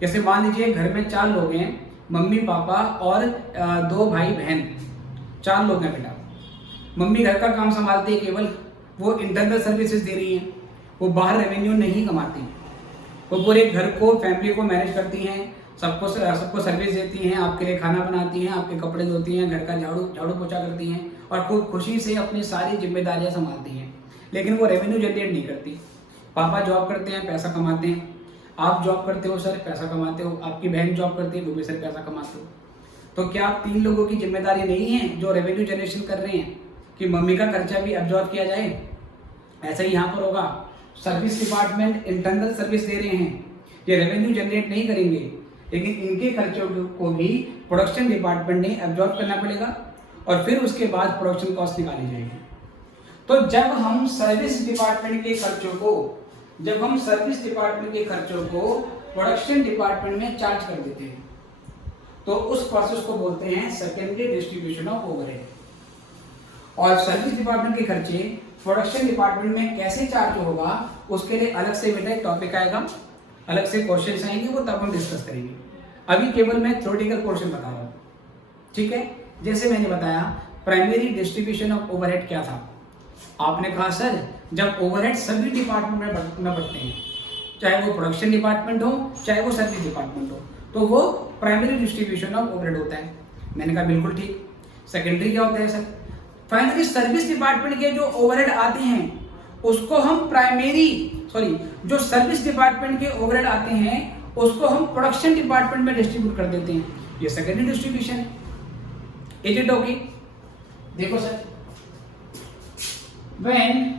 जैसे मान लीजिए घर में 4 लोग हैं, मम्मी पापा और 2 भाई बहन, 4 लोग हैं बेटा। मम्मी घर का काम संभालती है, केवल वो इंटरनल सर्विसेज दे रही हैं, वो बाहर रेवेन्यू नहीं कमाती, वो पूरे घर को, फैमिली को मैनेज करती हैं, सबको सर्विस देती हैं, आपके लिए खाना बनाती हैं, आपके कपड़े धोती हैं, घर का झाड़ू पोछा करती हैं और खूब खुशी से अपनी सारी जिम्मेदारियां संभालती हैं, लेकिन वो रेवेन्यू जनरेट नहीं करती। पापा जॉब करते हैं, पैसा कमाते हैं, आप जॉब करते हो सर, पैसा कमाते हो, आपकी बहन जॉब करती है, वो भी सर पैसा कमाते हो। तो क्या आप 3 लोगों की जिम्मेदारी नहीं है जो रेवेन्यू जनरेशन कर रहे हैं कि मम्मी का खर्चा भी एब्जॉर्ब किया जाए? ऐसा ही यहाँ पर होगा। सर्विस डिपार्टमेंट इंटरनल सर्विस दे रहे हैं, ये रेवेन्यू जनरेट नहीं करेंगे, लेकिन इनके खर्चों को भी प्रोडक्शन डिपार्टमेंट ने एब्जॉर्ब करना पड़ेगा और फिर उसके बाद प्रोडक्शन कॉस्ट निकाली जाएगी। तो जब हम सर्विस डिपार्टमेंट के खर्चों को प्रोडक्शन डिपार्टमेंट में चार्ज कर देते हैं, तो उस प्रोसेस को बोलते हैं सेकेंडरी डिस्ट्रीब्यूशन ऑफ ओवरहेड। और सर्विस डिपार्टमेंट के खर्चे प्रोडक्शन डिपार्टमेंट में कैसे चार्ज होगा, उसके लिए अलग से बेटा एक टॉपिक आएगा, अलग से क्वेश्चंस आएंगे, वो तब हम डिस्कस करेंगे। अभी केवल मैं थ्योरेटिकल पोर्शन बता रहा हूँ, ठीक है। जैसे मैंने बताया प्राइमरी डिस्ट्रीब्यूशन ऑफ ओवरहेड क्या था, आपने कहा सर जब ओवरहेड सभी डिपार्टमेंट में बढ़ते हैं, चाहे वो प्रोडक्शन डिपार्टमेंट हो चाहे वो सर्विस डिपार्टमेंट हो, तो वो प्राइमरी डिस्ट्रीब्यूशन ऑफ ओवरहेड होता है। मैंने कहा बिल्कुल ठीक। सेकेंडरी क्या होता है सर? फाइनली सर्विस डिपार्टमेंट के जो ओवरहेड आते हैं उसको हम जो सर्विस डिपार्टमेंट के ओवरहेड आते हैं उसको हम प्रोडक्शन डिपार्टमेंट में डिस्ट्रीब्यूट कर देते हैं, ये सेकेंडरी डिस्ट्रीब्यूशन है। Is it okay? देखो sir, when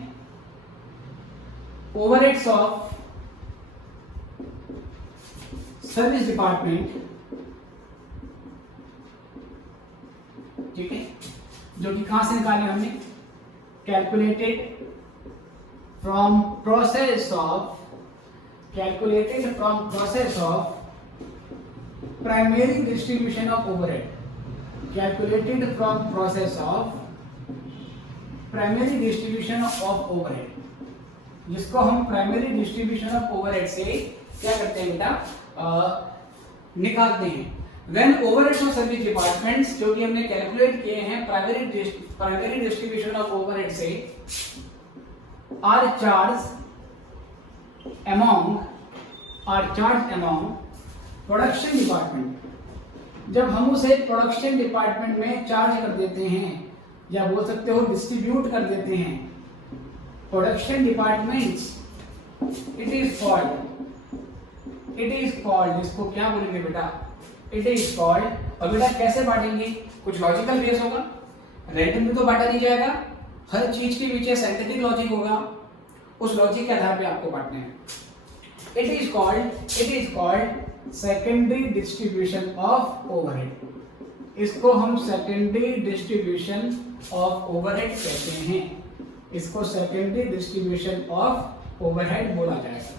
overheads of service department, ठीक है, जो कि कहां से निकाले हमने, calculated from process of primary distribution of overhead, जिसको हम प्राइमरी डिस्ट्रीब्यूशन ऑफ ओवरहेड से क्या करते हैं बेटा, निकालते हैं। When overheads of service departments, जो कि हमने कैलकुलेट किए हैं प्राइमरी डिस्ट्रीब्यूशन ऑफ ओवरहेड से, are charged among production department. जब हम उसे प्रोडक्शन डिपार्टमेंट में चार्ज कर देते हैं, या बोल सकते हो डिस्ट्रीब्यूट कर देते हैं, production departments, it is called, इसको क्या बोलेंगे बेटा, इट इज कॉल्ड। और बेटा कैसे बांटेंगे, कुछ लॉजिकल बेस होगा, रैंडमली तो बांटा नहीं जाएगा, हर चीज के पीछे साइंटिफिक लॉजिक होगा, उस लॉजिक के आधार पे आपको बांटने हैं। It is called secondary distribution of overhead, इसको हम सेकेंडरी डिस्ट्रीब्यूशन ऑफ ओवरहेड कहते हैं, इसको सेकेंडरी डिस्ट्रीब्यूशन ऑफ ओवरहेड बोला जाएगा,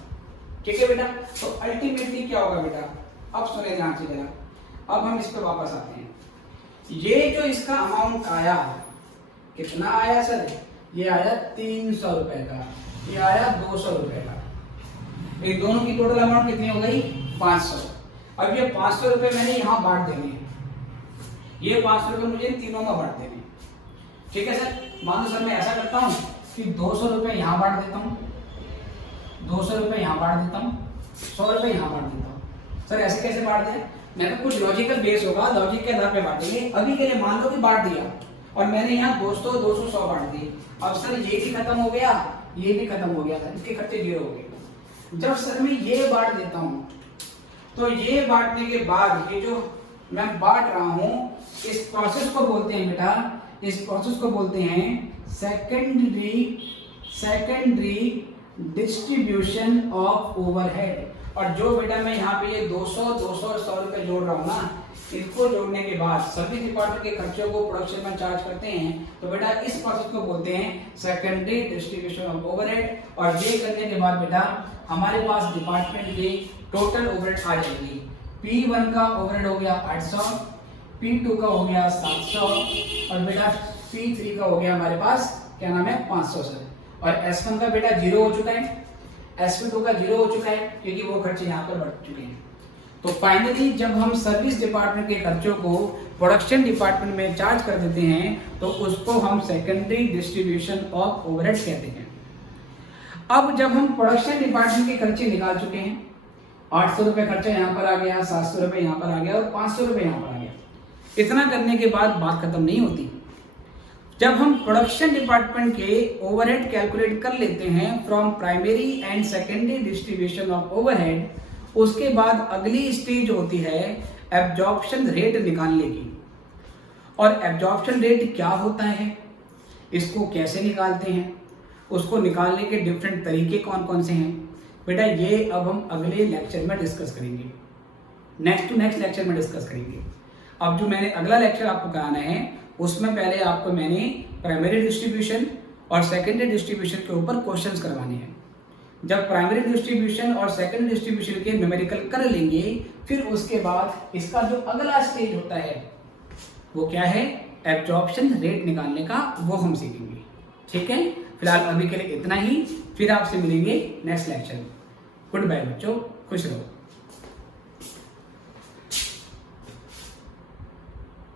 ठीक है बेटा। तो अल्टीमेटली क्या होगा बेटा, अब सुने ध्यान से जरा, अब हम इस पे वापस आते हैं। ये जो इसका अमाउंट आया, कितना आया सर, ये आया 300 रुपए का, ये आया 200 रुपए का, इन दोनों की टोटल अमाउंट कितनी हो गई, 500। अब ये 500 रुपए मैंने यहाँ बांट देने हैं, ये 500 रुपए मुझे तीनों में बांट देने हैं, ठीक है सर। मान लो सर मैं ऐसा करता हूँ कि 200 रुपए यहाँ बांट देता हूँ, 200 रुपए यहाँ बांट देता हूँ, 100 रुपए यहाँ बांट देता हूँ। सर ऐसे कैसे बांट दें, मैं तो कुछ लॉजिकल बेस होगा, लॉजिक के आधार पे बांटेंगे। अभी के लिए मान लो कि बांट दिया और मैंने यहाँ 200 200 100 बांट दिए। अब सर ये भी खत्म हो गया, ये भी खत्म हो गया, इसके खर्चे 0 हो गए। जब सर मैं ये बांट देता हूँ, तो ये बांटने के बाद ये जो मैं बांट रहा हूँ, इस प्रोसेस को बोलते हैं बेटा, इस प्रोसेस को बोलते हैं सेकेंडरी डिस्ट्रीब्यूशन ऑफ ओवरहेड। और जो बेटा मैं यहाँ पे ये 200 200 और 100 रुपए जोड़ रहा हूँ ना, इसको जोड़ने के बाद सर्विस डिपार्टमेंट के खर्चों को प्रोडक्शन में चार्ज करते हैं, तो बेटा इस प्रोसेस को बोलते हैं सेकेंडरी डिस्ट्रीब्यूशन ऑफ ओवरहेड। और ये करने के बाद बेटा हमारे पास डिपार्टमेंट की टोटल ओवरहेड आ जाएगी। P1 का ओवरहेड हो गया 800, P2 का हो गया 700 और बेटा P3 का हो गया हमारे पास क्या नाम है 500 सर। और S1 का बेटा 0 हो चुका है, SV2 का 0 हो चुका है क्योंकि वो खर्चे यहाँ पर बढ़ चुके हैं। तो फाइनली जब हम सर्विस डिपार्टमेंट के खर्चों को प्रोडक्शन डिपार्टमेंट में चार्ज कर देते हैं तो उसको हम सेकेंडरी डिस्ट्रीब्यूशन ऑफ ओवरहेड कहते हैं। अब जब हम प्रोडक्शन डिपार्टमेंट के खर्चे निकाल चुके हैं, 800 रुपये खर्चा यहाँ पर आ गया, 700 रुपये यहाँ पर आ गया और 500 रुपये यहाँ पर आ गया। इतना करने के बाद बात खत्म नहीं होती। जब हम प्रोडक्शन डिपार्टमेंट के ओवरहेड कैलकुलेट कर लेते हैं from primary and secondary distribution of overhead, उसके बाद अगली स्टेज होती है एब्जॉर्प्शन रेट निकालने की। और एब्जॉर्प्शन रेट क्या होता है, इसको कैसे निकालते हैं, उसको निकालने के डिफरेंट तरीके कौन कौन से हैं, बेटा ये अब हम अगले लेक्चर में डिस्कस करेंगे, नेक्स्ट टू नेक्स्ट लेक्चर में डिस्कस करेंगे। अब जो मैंने अगला लेक्चर आपको कराना है उसमें पहले आपको मैंने प्राइमरी डिस्ट्रीब्यूशन और सेकेंडरी डिस्ट्रीब्यूशन के ऊपर क्वेश्चंस करवाने हैं। जब प्राइमरी डिस्ट्रीब्यूशन और सेकेंडरी डिस्ट्रीब्यूशन के न्यूमेरिकल कर लेंगे, फिर उसके बाद इसका जो अगला स्टेज होता है वो क्या है, एब्जॉर्प्शन रेट निकालने का, वो हम सीखेंगे। ठीक है, फिलहाल अभी के लिए इतना ही, फिर आपसे मिलेंगे नेक्स्ट लेक्चर। गुड बाय बच्चों, खुश रहो।